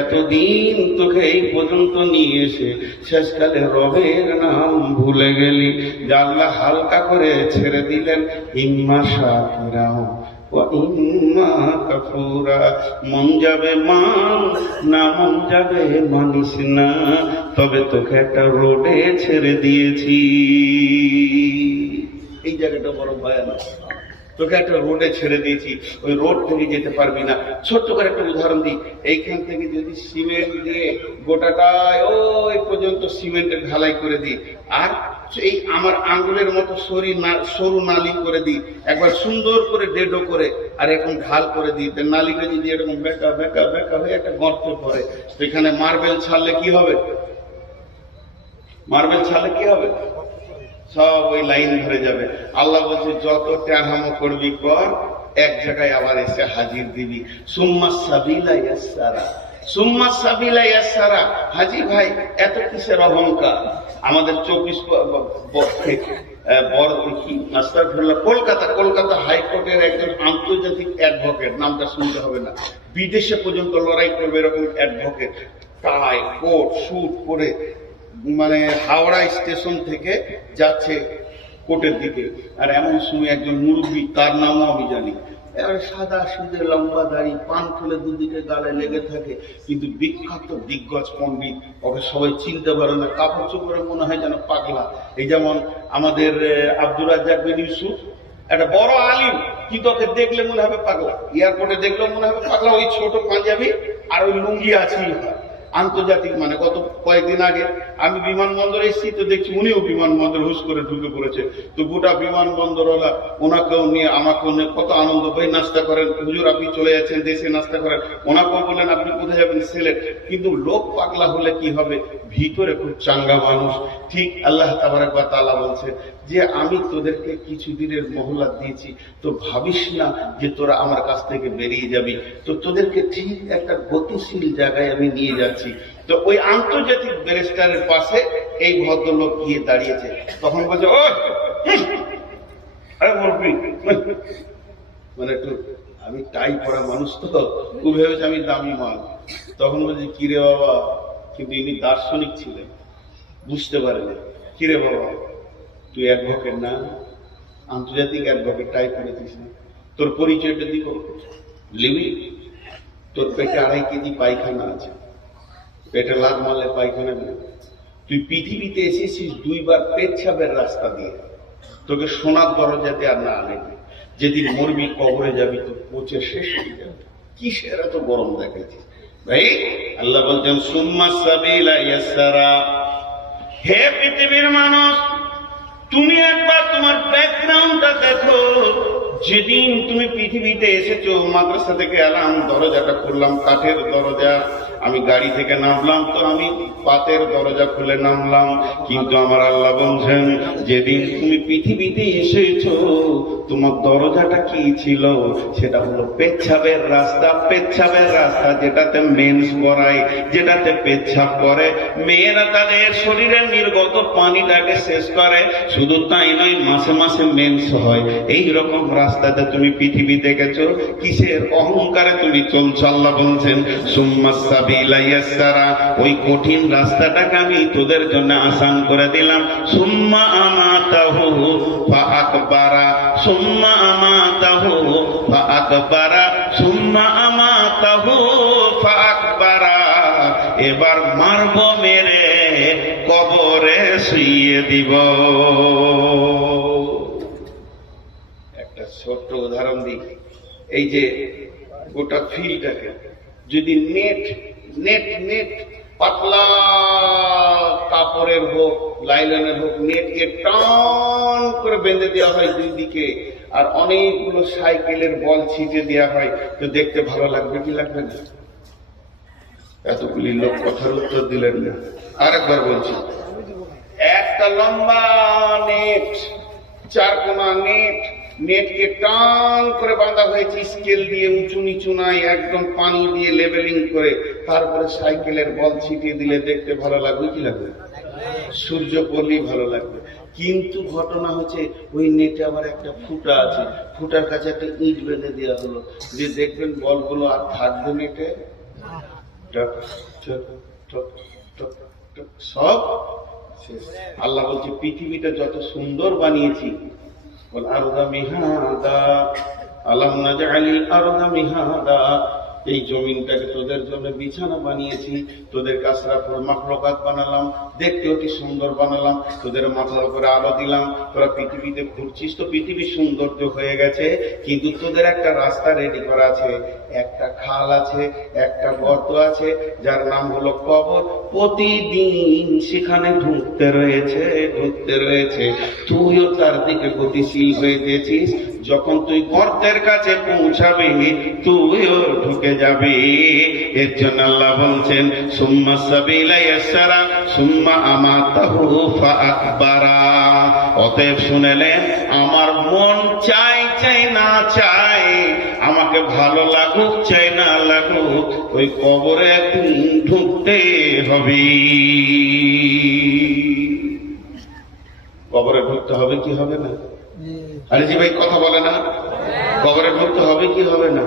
এতদিন তোকে এই পর্যন্ত নিয়ে এসে শেষকালে রবের নাম ভুলে গেলি। আল্লাহ হালকা করে ছেড়ে দিলেন, ইম্মা শাকিরা ইম্মা কাফুরা, মন যাবে মান না মন যাবে মানিস না, তবে তোকে একটা রোডে ছেড়ে দিয়েছি। এই জায়গাটা বড় ভয়ানক। তোকে একটা রোডে ছেড়ে দিয়েছি, ওই রোড থেকে যেতে পারবি না। ছোট্ট করে একটা উদাহরণ দিই, এইখান থেকে যদি সিমেন্ট দিয়ে গোটাটা ওই পর্যন্ত সিমেন্টের ঢালাই করে দিই, আর এই আমার আঙ্গুলের মতো সরু নালি করে দিই, একবার সুন্দর করে ডেডো করে, আর এখন ঢাল করে দিই, নালিটা যদি এরকম বেঁকা বেঁকা বেঁকা হয়ে একটা গর্ত পড়ে, সেখানে মার্বেল ছাড়লে কি হবে? মার্বেল ছাড়লে কি হবে? সব ওই লাইন ধরে যাবে। আল্লাহ বলছে যত ট্যাহামো করবি কর, এক জায়গায় আবার এসে হাজির দিবি। সুম্মা সাবিলা ইয়াসসারা, সুম্মা সাবিলা ইয়াসসারা। হাজি ভাই এত কিসের অহংকার? আমাদের 24 কলকাতা হাইকোর্টের একজন আন্তর্জাতিক অ্যাডভোকেট, নামটা শুনতে হবে না, বিদেশে পর্যন্ত লড়াই করবে এরকম অ্যাডভোকেট, টাই কোট স্যুট পরে, মানে হাওড়া স্টেশন থেকে যাচ্ছে কোর্টের দিকে, আর এমন সময় একজন মুরব্বী, তার নামও আমি জানি, সাদা সুদে লম্বা দাড়ি, পান খুলে দুদিকে গালে লেগে থাকে, কিন্তু বিখ্যাত দিগ্গজ পণ্ডিত, ওকে সবাই চিনতে পারে না, কাপড় চোপড়ে মনে হয় যেন পাগলা। এই যেমন আমাদের আব্দুর রাজ্জাক বিন ইউসুফ, একটা বড় আলিম, কিন্তু ওকে দেখলে মনে হবে পাগলা, এয়ারপোর্টে দেখলেও মনে হবে পাগলা, ওই ছোট পাঞ্জাবি আর ওই লুঙ্গি আছেই হয়। আন্তর্জাতিক মানে গত কয়েকদিন আগে আমি বিমানবন্দরে এসেছি, তো দেখছি উনিও বিমানবন্দর হুস করে ঢুকে পড়েছে। তো গোটা বিমানবন্দরওয়ালা ওনাকেও নিয়ে আমাকেও নিয়ে কত আনন্দ, ভাই নাস্তা করেন, হুজুর আপনি চলে যাচ্ছেন দেশে নাস্তা করেন, ওনাকেও বললেন আপনি কোথায় যাবেন, সিলেট। কিন্তু লোক পাগলা হলে কি হবে, ভিতরে খুব চাঙ্গা মানুষ। ঠিক আল্লাহ তাবারক ওয়া তাআলা বলছে যে আমি তোদেরকে কিছু দিনের মহল্লাত দিয়েছি, তো ভাবিস না যে তোরা আমার কাছ থেকে বেরিয়ে যাবি, তো তোদেরকে ঠিক একটা গতিশীল জায়গায় আমি নিয়ে যাচ্ছি। তো ওই আন্তর্জাতিক ব্যারিস্টারের পাশে এই ভদ্রলোক গিয়ে দাঁড়িয়েছে, তখন বলছে ও মানে একটু, আমি টাই পরা মানুষ, তো ও ভেবেছে আমি দামি মাল। তখন বলছে কিরে বাবা, কিন্তু ইনি দার্শনিক ছিলেন, বুঝতে পারেনি। কিরে বাবা তুই অ্যাডভোকেট না, আন্তর্জাতিক অ্যাডভোকেট, টাই পড়েছিস না, তোর পরিচয়টা দিব লিবি, তোর পেটে 2.5 কেজি পায়খানা আছে, পেটে লাত মারলে পায়খানা নেই, তুই পৃথিবীতে এসেছিস 2 বার পেচ্ছাবের রাস্তা দিয়ে, তোকে সোনার দরজাতে আর না আনে, যেদিন মরবি কবরে যাবি তো পচে শেষ হয়ে যাবে, কিসের এত গরম দেখাইছিস ভাই? আল্লাহ বলছেন সুম্মা সাবিলা ইয়াসসারা। হে পৃথিবীর মানুষ, তুমি একবার তোমার ব্যাকগ্রাউন্ডটা দেখো। যেদিন তুমি পৃথিবীতে এসেছো, মাদ্রাসা থেকে এলাম, দরজাটা খুললাম কাঠের দরজা, আমি গাড়ি থেকে নামলাম তো আমি পাতের দরজা খুলে নামলাম, কিন্তু আমার আল্লাহ বলছেন যেদিন তুমি পৃথিবীতে এসেছো তোমার দরজাটা কি ছিল? সেটা হলো পেচ্ছাবের রাস্তা। পেচ্ছাবের রাস্তা যেটাতে মেন্স করায়, যেটাতে পেচ্ছাব করে, মেয়েরা তাদের শরীরের নির্গত পানিটাকে শেষ করে। শুধু তাই নয়, মাসে মাসে মেন্স হয়। এই রকম রাস্তাতে তুমি পৃথিবীতে গেছো, কিসের অহংকারে তুমি চলছো? আল্লাহ বলছেন সুম্মা সাবিলা ইয়াসসারা, ওই কঠিন রাস্তাটাকে আমি তোদের জন্য আসান করে দিলাম। সুম্মা আমাতাহু ফাআকবারা, সুম্মা আমাতাহু ফাআকবারা, সুম্মা আমাতাহু ফাআকবারা। এবার মারব, মেরে কবরে শুইয়ে দিব। একটা ছোট্ট উদাহরণ দিই। এই যে গোটা ফিল্ডটাকে যদি নেট নেট নেট পাতলা কাপড়ের হোক, লাইলনের হোক, নেটকে টান করে বেঁধে দেওয়া হয় দুই দিকে, আর অনেকগুলো সাইকেলের বল ছিটে দেওয়া হয়, তো দেখতে ভালো লাগবে কি লাগবে না? এতগুলি লোক কথার উত্তর দিলেন না। আরেকবার বলছি, একটা লম্বা নেট, চারকোনা নেট, নেটকে টান করে বাঁধা হয়েছে স্কেল দিয়ে, উঁচু নিচু নাই, একদম পানি দিয়ে লেবেলিং করে, তারপরে সাইকেলের বল ছিটিয়ে দিলে দেখতে ভালো লাগবে কি লাগবে? সূর্য পড়লেই ভালো লাগবে। কিন্তু ঘটনা হচ্ছে ওই নেটে আবার একটা ফুটা আছে, ফুটার কাছে একটা ইট বেঁধে দেওয়া হলো, যে দেখবেন বলগুলো আর থাকবে নেটে, সব শেষ। আল্লাহ বলছে পৃথিবীটা যত সুন্দর বানিয়েছি, বল আরদা মিহাদা, আলাম নাজআলিল আরদা মিহাদা, এই জমিনটাকে তোদের জন্য বিছানা বানিয়েছি, তোদের আশরাফুল মাখলুকাত বানালাম, দেখতে অতি সুন্দর বানালাম, তোদের মাথার উপরে আলো দিলাম, তোরা পৃথিবীতে ঘুরছিস তো পৃথিবী সৌন্দর্য হয়ে গেছে, কিন্তু তোদের একটা রাস্তা রেডি করা আছে, একটা খাল আছে, একটা গর্ত আছে, যার নাম হলো কবর। প্রতিদিন সেখানে ঢুকতে রয়েছে, তুইও তার দিকে গতিশীল হয়ে গেছিস। যখন তুই গর্তের কাছে পৌঁছাবি তুইও ঢুকে যাবি। এর জন্য আল্লাহ বলছেন সুম্মা সাবিলা ইয়াসসারা সুম্মা আমাতাহু ফাআকবারা। অতএব শুনেলেন, আমার মন চাই না চাই, আমাকে ভালো লাগুক চাই না লাগুক, ওই কবরে একদিন ঢুকতে হবে। কবরে ঢুকতে হবে কি হবে না? আরে জি ভাই কথা বলে না, কবরে ঢুকতে হবে কি হবে না?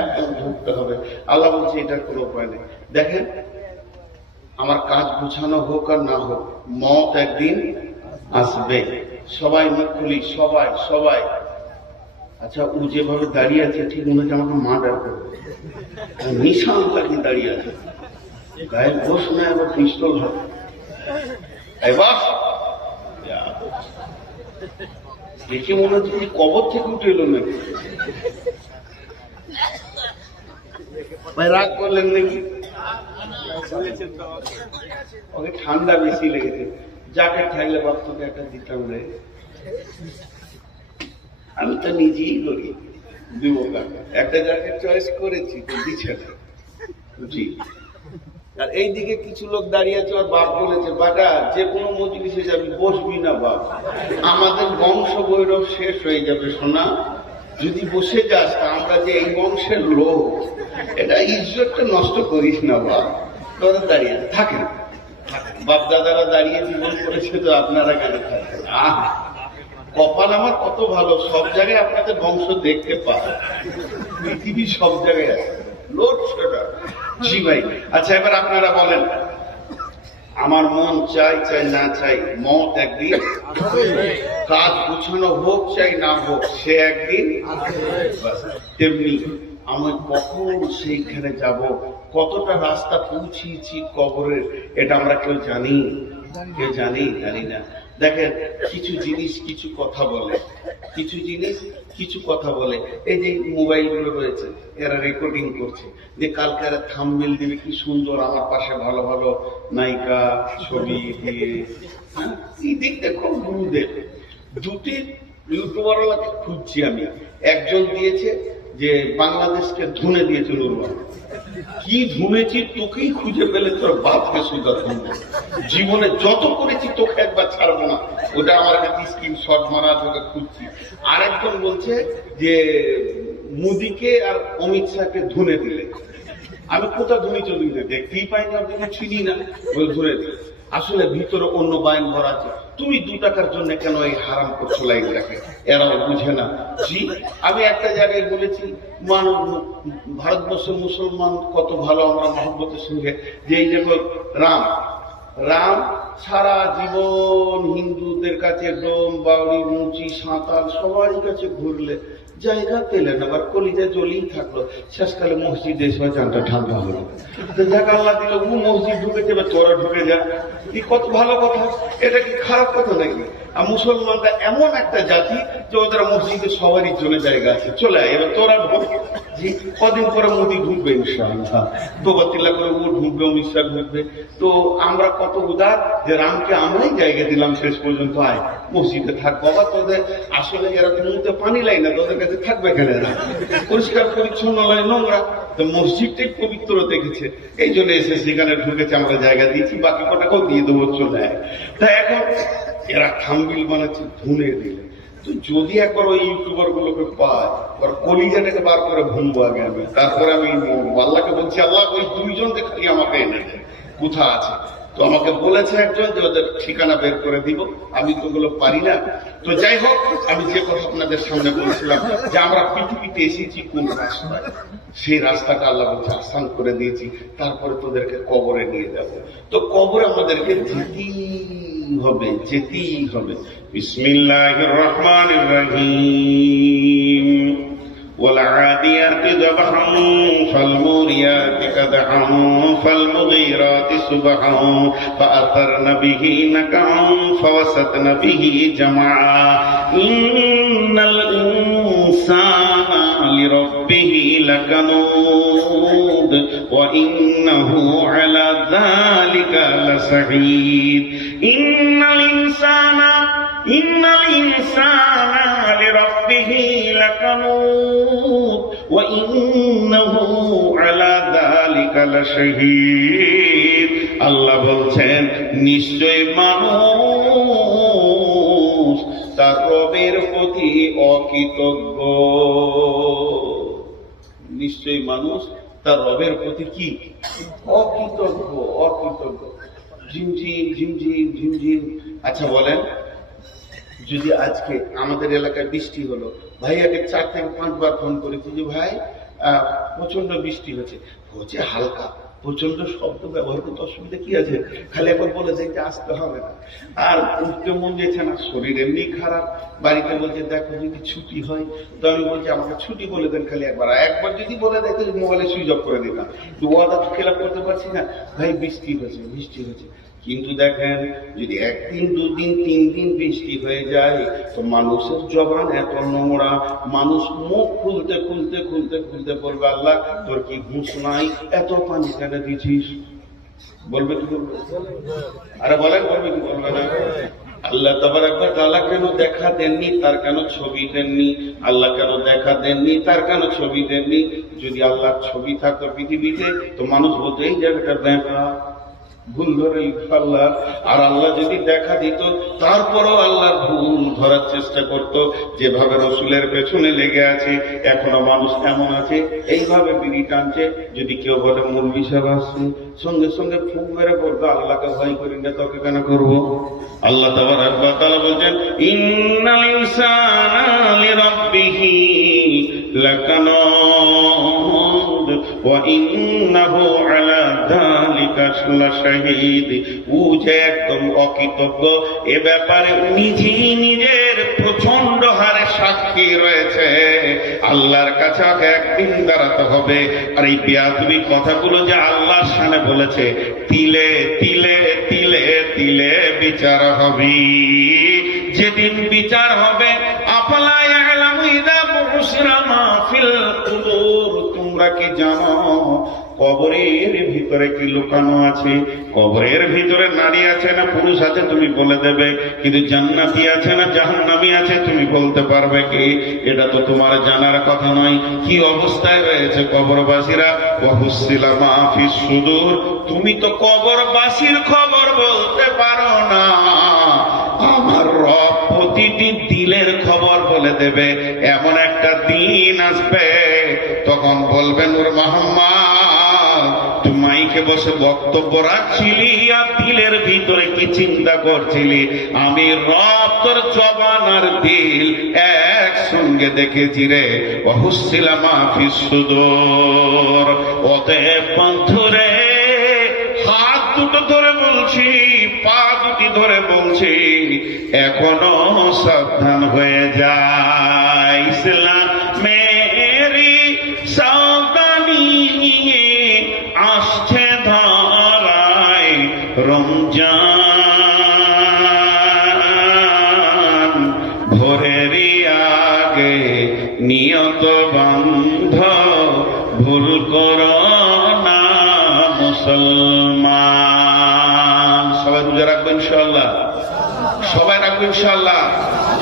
একদম ঢুকতে হবে। আল্লাহ বলছে এটার কোনো উপায় নেই। দেখেন, আমার কাজ গুছানো হোক আর না হোক, মত একদিন আসবে। সবাই মুখ খুলি, সবাই সবাই। আচ্ছা, ও যেভাবে দাঁড়িয়ে আছে ঠিক মনে হচ্ছে আমাকে মার্ডার করবে, নিশান লাগি দাঁড়িয়ে আছে, গায়ে বস না, আবার পিস্তল হবে। দেখে মনে হচ্ছে কবর থেকে উঠে এলো নাকি? ভাই রাগ করলেন নাকি? ওকে ঠান্ডা বেশি লেগেছে, জ্যাকেট থাকলে বাস্তবে একটা দিতাম রে, আমি তো নিজেই করি, দিব একটা জ্যাকেট চয়েস করেছি তো দিচ্ছে না। জি, আর এইদিকে কিছু লোক দাঁড়িয়ে আছে, আর বাপ বলেছে বাটা যে কোনো মজলিসে যাবি বসবি না বাপ, আমাদের বংশ বৈরব শেষ হয়ে যাবে সোনা, যদি বসে যাস তা আমরা যে এই বংশের লোক, এটা ইজ্জতটা নষ্ট করিস না বাপ। তোরা দাঁড়িয়ে থাকেন, বাপ দাদারা দাঁড়িয়ে জীবন করেছে, তো আপনারা কেন থাকেন? কপাল আমার কত ভালো, সব জায়গায় আপনাদের বংশ দেখতে পায়, পৃথিবী সব জায়গায় আছে, লোড সেটা। জি ভাই, আচ্ছা এবার আপনারা বলেন, আমার মন চাই না চাই, মত একদিন, কাজ গুছানো হোক চাই না হোক, সে একদিন। তেমনি আমি কখন সেইখানে যাব, কতটা রাস্তা পৌঁছিয়েছি কবরের, এটা আমরা কেউ জানি না। দেখেন, কিছু জিনিস কিছু কথা বলে, কিছু জিনিস কিছু কথা বলে। এই যে মোবাইল গুলো রয়েছে, এরা রেকর্ডিং করছে, যে কালকে এরা থাম্বনেল দিবে কি সুন্দর, আমার পাশে ভালো ভালো নায়িকা ছবি দিয়ে। এই দিক দেখো, গুরুদেব দুটি ইউটিউবারওয়ালাকে খুঁজছি আমি। একজন দিয়েছে যে বাংলাদেশকে ধুনে দিয়েছে নুরবান, কি ধুনেছি তোকেই খুঁজে পেলে তোর বাপকে সুদা ধুনবো, জীবনে যত করেছি তোকে একবার ছাড়বো না। ওটা আমার কাছে স্ক্রিনশট মারা, তোকে খুঁজছি। আরেকজন বলছে যে মোদিকে আর অমিত শাহকে ধুনে দিলে। আমি কোথাও ধুনি চলি দেখতেই পাইনি, আপনি চিনি না, ওই ধরে দিলে। আসলে ভিতরে অন্য বাইন ভরা আছে। তুমি 2 টাকার জন্য কেন এই হারাম করছো লাইন রাখে, এরাও বুঝে না। জি, আমি একটা জায়গায় বলেছি মানব ভারতবর্ষের মুসলমান কত ভালো, আমরা মহব্বতের সঙ্গে যে এই দেখো রাম সারা জীবন হিন্দুদের কাছে ডোম বাউরি মুচি সাঁতার সবার কাছে ঘুরলে জায়গা পেলেন, আবার কলিজা জ্বলেই থাকলো। শেষকালে মসজিদে এসে জানটা ঠান্ডা হলো, যাক আল্লাহ দিল ও মসজিদ ঢুকে যাবে, তোরা ঢুকে যা। কত ভালো কথা, এটা কি খারাপ কথা নাকি? আর মুসলমানরা এমন একটা জাতি যে ওদের মসজিদে সবারই চলে জায়গা আছে, চলে আয়, এবার তোরা ঢুক। জি, কদিন পরে মোদি ঢুকবে ইনশাআল্লাহ, দোবাতিল্লা করে ও ঢুকবে, অমিত শাহ ঢুকবে। তো আমরা কত উদার যে রামকে আমরাই জায়গা দিলাম, শেষ পর্যন্ত আয় মসজিদে থাক বাবা। তোদের আসলে এরা তো মুখে পানি লাই না, তোদের কাছে থাকবে কেন? এরা পরিষ্কার পরিচ্ছন্ন নয়, নোংরা। তো মসজিদটাই পবিত্র দেখেছে, এই জন্য এসে সেখানে ঢুকেছে, আমরা জায়গা দিয়েছি, বাকি কটাকেও দিয়ে দেবো, চলে আয়। তা এখন এরা থাম্বিল বানাচ্ছে ধুনে দিলে। তো যদি একবার ওই ইউটিউবার গুলোকে পায়, ওর কলিজাটাকে বার করে ভুলবো আগে আমি, তারপরে আমি আল্লাহকে বলছি আল্লাহ ওই 2 জনকে খালি আমাকে এনে দেন, কোথা আছে। তো আমাকে বলেছে একজন যে ওদের ঠিকানা বের করে দিব, আমি তো ওগুলো পারি না। তো যাই হোক, আমি যে কথা আপনাদের সামনে বলছিলাম যে আমরা পৃথিবীতে এসেছি কোন রাস্তায়, সেই রাস্তাটা আল্লাহ বলছে আসান করে দিয়েছি, তারপরে তোদেরকে কবরে নিয়ে যাব। তো কবরে আমাদেরকে যেতেই হবে। বিসমিল্লাহির রহমানির রহিম। والعاديات ضبحا فالموريات قدحا فالمغيرات صبحا فأثرن به نقعا فوسطن به جمعا إن الإنسان لربه لكنود وإنه على ذلك لشهيد إن الإنسان لربه لكنود وإنه على ذلك لشهيد। আল্লাহ বলছেন নিশ্চয় মানুষ তার রবের প্রতি অকৃতজ্ঞ। নিশ্চয় মানুষ তার রবের প্রতি কি অকৃতজ্ঞ। ঝিমঝিম ঝিমঝিম ঝিমঝিম। আচ্ছা বলেন, যদি আজকে আমাদের এলাকায় বৃষ্টি হলো, ভাইয়াকে 4 থেকে 5 বার ফোন করেছি যে ভাই প্রচন্ড বৃষ্টি হচ্ছে, হালকা, প্রচন্ড শব্দ ব্যবহার করতে অসুবিধা কি আছে, খালি একবার বলে দেখতে আসতে হবে না। আর উঠতে মন যেছে না, শরীর এমনি খারাপ, বাড়িতে বলছে দেখো যদি ছুটি হয়। তো আমি বলছি আমাকে ছুটি বলে দেন খালি একবার যদি বলে দেয় তাহলে মোবাইলে সুইচ অফ করে দিতাম। তো ওয়াদা খেলাপ করতে পারছি না, ভাই বৃষ্টি হয়েছে। কিন্তু দেখেন যদি 1 দিন 2 দিন 3 দিন বৃষ্টি হয়ে যায় তো মানুষের জবান এত নোংরা, মানুষ মুখ খুলতে বলবে আল্লাহ তোর কি ঘুষ নাই, এত পানি কেন দিছিস? বলবে কি বলবে? আরে বলেন বলবে কি বলবে না? আল্লাহ তাবারক ওয়া তাআলা কেন দেখা দেননি, তার কেন ছবি দেননি? আল্লাহ কেন দেখা দেননি, তার কেন ছবি দেননি? যদি আল্লাহর ছবি থাকতো পৃথিবীতে তো মানুষ বলতো এই জায়গাটা দেখা ভুল ধরে আল্লাহ। আর আল্লাহ যদি দেখা দিত তারপরও আল্লাহর ভুল ধরার চেষ্টা করত। যেভাবে রসুলের পেছনে লেগে আছে, এখনো মানুষ এমন আছে এইভাবে বিড়ি টানছে। যদি কেউ বলে মৌলভী সাহেব আসছে, সঙ্গে সঙ্গে ফুক মেরে বলতো আল্লাহকে ভয় করি না, তোকে কেন করবো? আল্লাহ তাবারক ওয়া তাআলা বলছেন ইন্নাল ইনসানা লিরাব্বিহি লাকানুদ ওয়া ইন্নাহু আলা যালিকা লাশাহীদ। ও যে একদম অকৃতজ্ঞ, এ ব্যাপারে নিজের প্রচন্ড হারে সাক্ষী রয়েছে। আল্লাহর কাছে একদিন দাঁড়াতে হবে। আর এই বেয়াদবি কথাগুলো যে আল্লাহর শানে বলেছে, তিলে তিলে তিলে তিলে বিচার হবে। যেদিন বিচার হবে আফালা ইয়ালামু ইযা বুশিরা মা ফিল কুবুর, তোমরা কি জানো কবরের ভিতরে কি লুকানো আছে? কবরের ভিতরে নারী আছে না পুরুষ আছে তুমি বলে দেবে, কিন্তু জান্নাতি আছে না জাহান্নামী আছে তুমি বলতে পারবে কি? এটা তো তোমার জানার কথা নয়। কি অবস্থায় রয়েছে কবরবাসীরা? ওয়াহুসিলা মা ফিস সুদূর, তুমি তো কবরবাসীর খবর বলতে পারো না, আমার রব প্রতিটি দিলের খবর বলে দেবে। এমন একটা দিন আসবে তখন বলবেন ওর মোহাম্মদ তুই মাইকে বসে বক্তব্য রাখছিলি আর দিলের ভিতরে কি চিন্তা করছিলি, আমি রব তোর জবান আর দিল একসঙ্গে দেখেছি রে। ওয়াহুসিলা মা ফিস সুদূর। অতএব বন্ধুরে, হাত দুটো ধরে বলছি, পা দুটি ধরে বলছি, এখনো সাবধান হয়ে যায়। ইসলামেরই সাবধানী আসছে ধরায় রমজান, ভোরেরই আগে নিয়ত বন্ধ, ভুল করো না মুসলমান। সবাই রোজা রাখবেন ইনশাআল্লাহ, সবাই রাখবেন ইনশাআল্লাহ।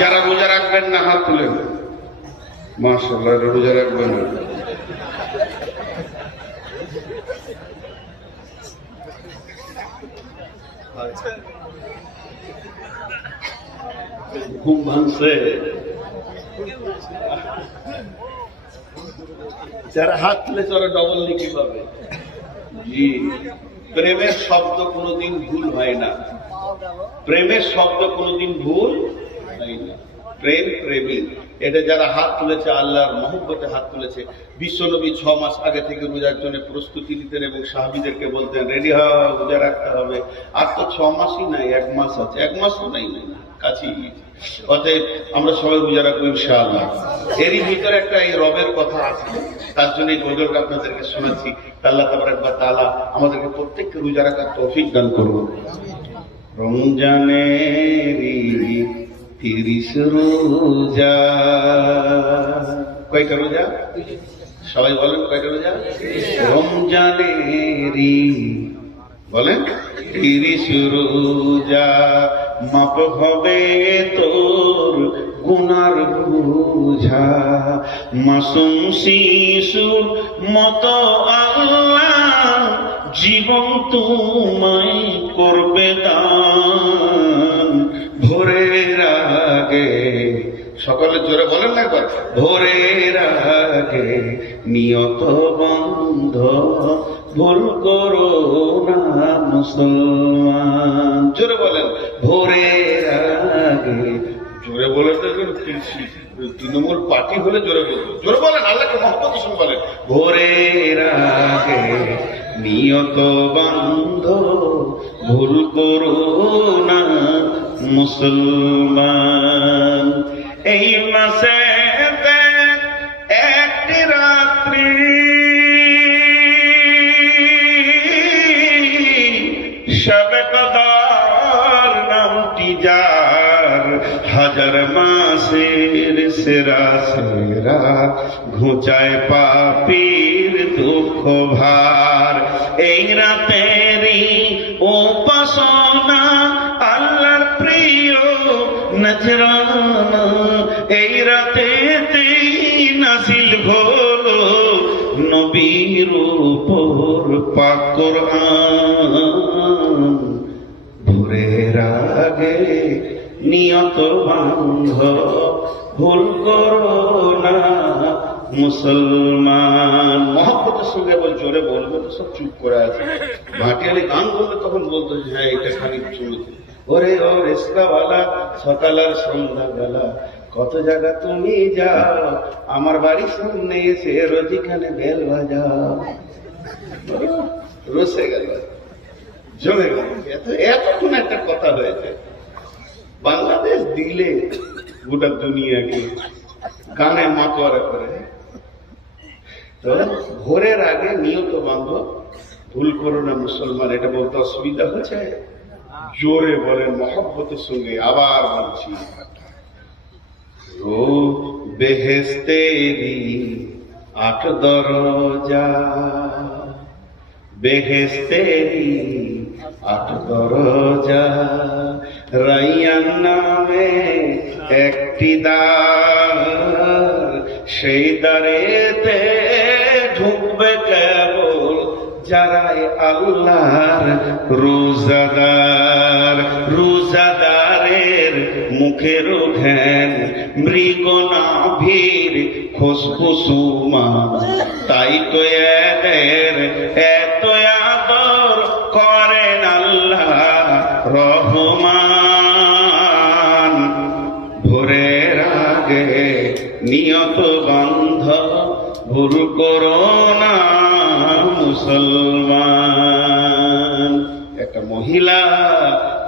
যারা রোজা রাখবেন না হাত তুলেন। মাশাআল্লাহ, রোজা রাখবেন। ঘুম ভাঙছে? যারা হাত তুলে চলে ডবল লিখি পাবে। জি, প্রেমের শব্দ কোনোদিন ভুল হয় না, প্রেমের শব্দ কোনোদিন ভুল হয় না। প্রেম, প্রেমিক, এটা যারা হাত তুলেছে আল্লাহর মহব্বতে হাত তুলেছে। বিশ্বনবী 6 মাস আগে থেকে রোজার জন্য প্রস্তুতি নিতেন এবং সাহাবীদেরকে বলতেন রেডি হও, রোজা রাখতে হবে। আর তো 6 মাসই নাই, 1 মাস আছে, 1 মাসও নাই, কাছেই গিয়েছে। অতএব আমরা সবাই রোজা রাখবো ইনশাআল্লাহ। এরই ভিতরে একটা এই রবের কথা আছে, তার জন্য এই গজলটা আপনাদেরকে শোনাচ্ছি। আল্লাহ তাবারক ওয়া তাআলা আমাদেরকে প্রত্যেককে রোজা রাখার তৌফিক দান করুন। রমজানেরই 30 রোজা। কয়টা রোজা? সবাই বলেন কয়টা রোজা? রমজানেরই বলেন 30 রোজা, মাপ হবে তোর গুনার বোঝা, মাসুম শিশুর মতো আল্লাহ জীবন তোমায় করবে দান। ভোরের আগে, সকলে জোরে বলেন না একবার, ভোরের আগে নিয়ত বন্ধ, ভুল করো না মুসলমান। জোরে বলেন, ভোরের আগে। জোরে বলে তো তৃণমূল পার্টি হলে জোরে বলতো। জোরে বলেন, আল্লাহকে মহব্বত সঙ্গে বলেন, ভোরের আগে নিয়ত বন্ধ, ভুল করো না মুসলমান। এই মাসে একটি রাত্রি শবে কদর নামটি যার, হাজার মাসের সেরা সেরা, ঘুচায় পাপীর দুঃখ ভার। এই রাতেরই উপাসনা আল্লাহর প্রিয় নজরানা, এই রাতেতেই নাজিল হলো নবীর উপর পাক কোরআন। ভোরের আগে নিয়ত বান্ধ, ভুল করো না মুসলমান। মহব্বতের সঙ্গে বল, জোরে বলবে তো সব চুপ করে আছে। ভাটিয়ালি গান বললে তখন বলতো হ্যাঁ এটা খানিক শুনেছি। ওরে ও রিস্কাওয়ালা, সকাল আর সন্ধ্যা বেলা কত জায়গা তুমি যাও, আমার বাড়ির সামনে এসে রোজিখানে বেল বাজাও। রসে গেল, জমে গেল। এতক্ষণ একটা কথা হয়েছে, বাংলাদেশ দিলে গোটা দুনিয়াকে গানে মাতোয়ারা করে। তো ভোরের আগে নিয়ত বান্ধব, ভুল করো না মুসলমান, এটা বলতে অসুবিধা হচ্ছে? জোরে বলেন মহব্বতের সঙ্গে। আবার বলছি, ও বেহেশতেরি 8 দরজা বেহেশতেরি, 8 দরজা, রাইয়ান নামে একটি দ্বার, সেই দ্বারেতে ঢুকবে কেবল যারাই আল্লাহর রোজাদার। রোজাদারের মুখের ঘ্যান মৃগ নাভির খুসখুসুমা, তাই তো এদের এত আদর করেন আল্লাহ রহমান। ভোরের আগে নিয়ত বান্ধ, ভুল করো না মুসলমান। একটা মহিলা,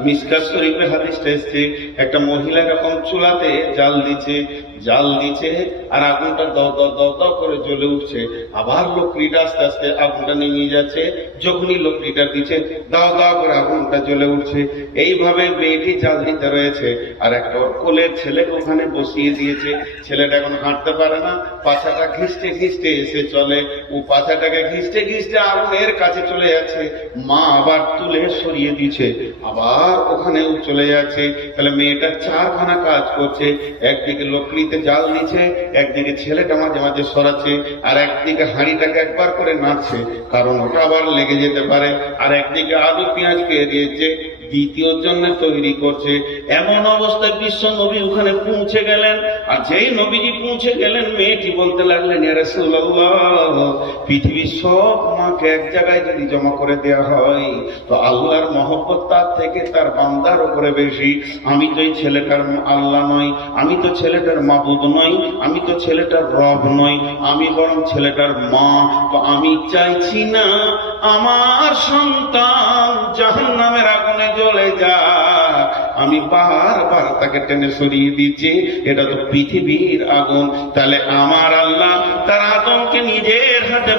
মিশকাত শরীফে হাদিসটা এসছে, একটা মহিলা এরকম চুলাতে জাল দিচ্ছে আর আগুনটা দাও দাও দাও দাও করে জ্বলে উঠছে, আবার লকড়িটা আস্তে আস্তে আগুনটা নেমে যাচ্ছে, যখনই লকড়িটা দিচ্ছে দাও দাও করে আগুনটা জ্বলে উঠছে। এইভাবে মেয়েটি জাল দিতে রয়েছে, আর একটা ওর কোলের ছেলে ওখানে বসিয়ে দিয়েছে। ছেলেটা এখন হাঁটতে পারে না, পাছাটা ঘিসতে ঘিসতে এসে চলে, ও পাছাটাকে ঘিসতে ঘিসতে আগুনের কাছে চলে যাচ্ছে। মা আবার তুলে সরিয়ে দিচ্ছে, আবার ওখানেও চলে যাচ্ছে। তাহলে মেয়েটা 4খানা কাজ করছে, একদিকে লকড়িতে জাল দিচ্ছে, একদিকে ছেলেটা মাঝে মাঝে সরাচ্ছে, আর একদিকে হাঁড়িটাকে একবার করে নাড়ছে, কারণ ওটা আবার লেগে যেতে পারে, আর একদিকে আলু পেঁয়াজকে এড়িয়েছে, দ্বিতীয়র জন্য তৈরি করছে। এমন অবস্থায় বিশ্ব নবী ওখানে পৌঁছে গেলেন, আর যেই নবীজি পৌঁছে গেলেন মেয়েটি বলতে লাগলেন, ইয়া রাসূলুল্লাহ, পৃথিবীর সব মাকে এক জায়গায় যদি জমা করে দেওয়া হয় তো আল্লাহর মহব্বত তার থেকে তার বান্দার উপরে বেশি। আমি তো এই ছেলেটার আল্লাহ নই, আমি তো ছেলেটার মাবুদ নই, আমি তো ছেলেটার রব নই, আমি বরং ছেলেটার মা। তো আমি চাইছি না আমার সন্তান জাহান্নামের আগুনে জ্বলে যাক, আমি বারবার তাকে টেনে সরিয়ে দিচ্ছি, এটা তো পৃথিবীর আগুন। তাহলে আমার আল্লাহ তার আদমকে নিজের হাতে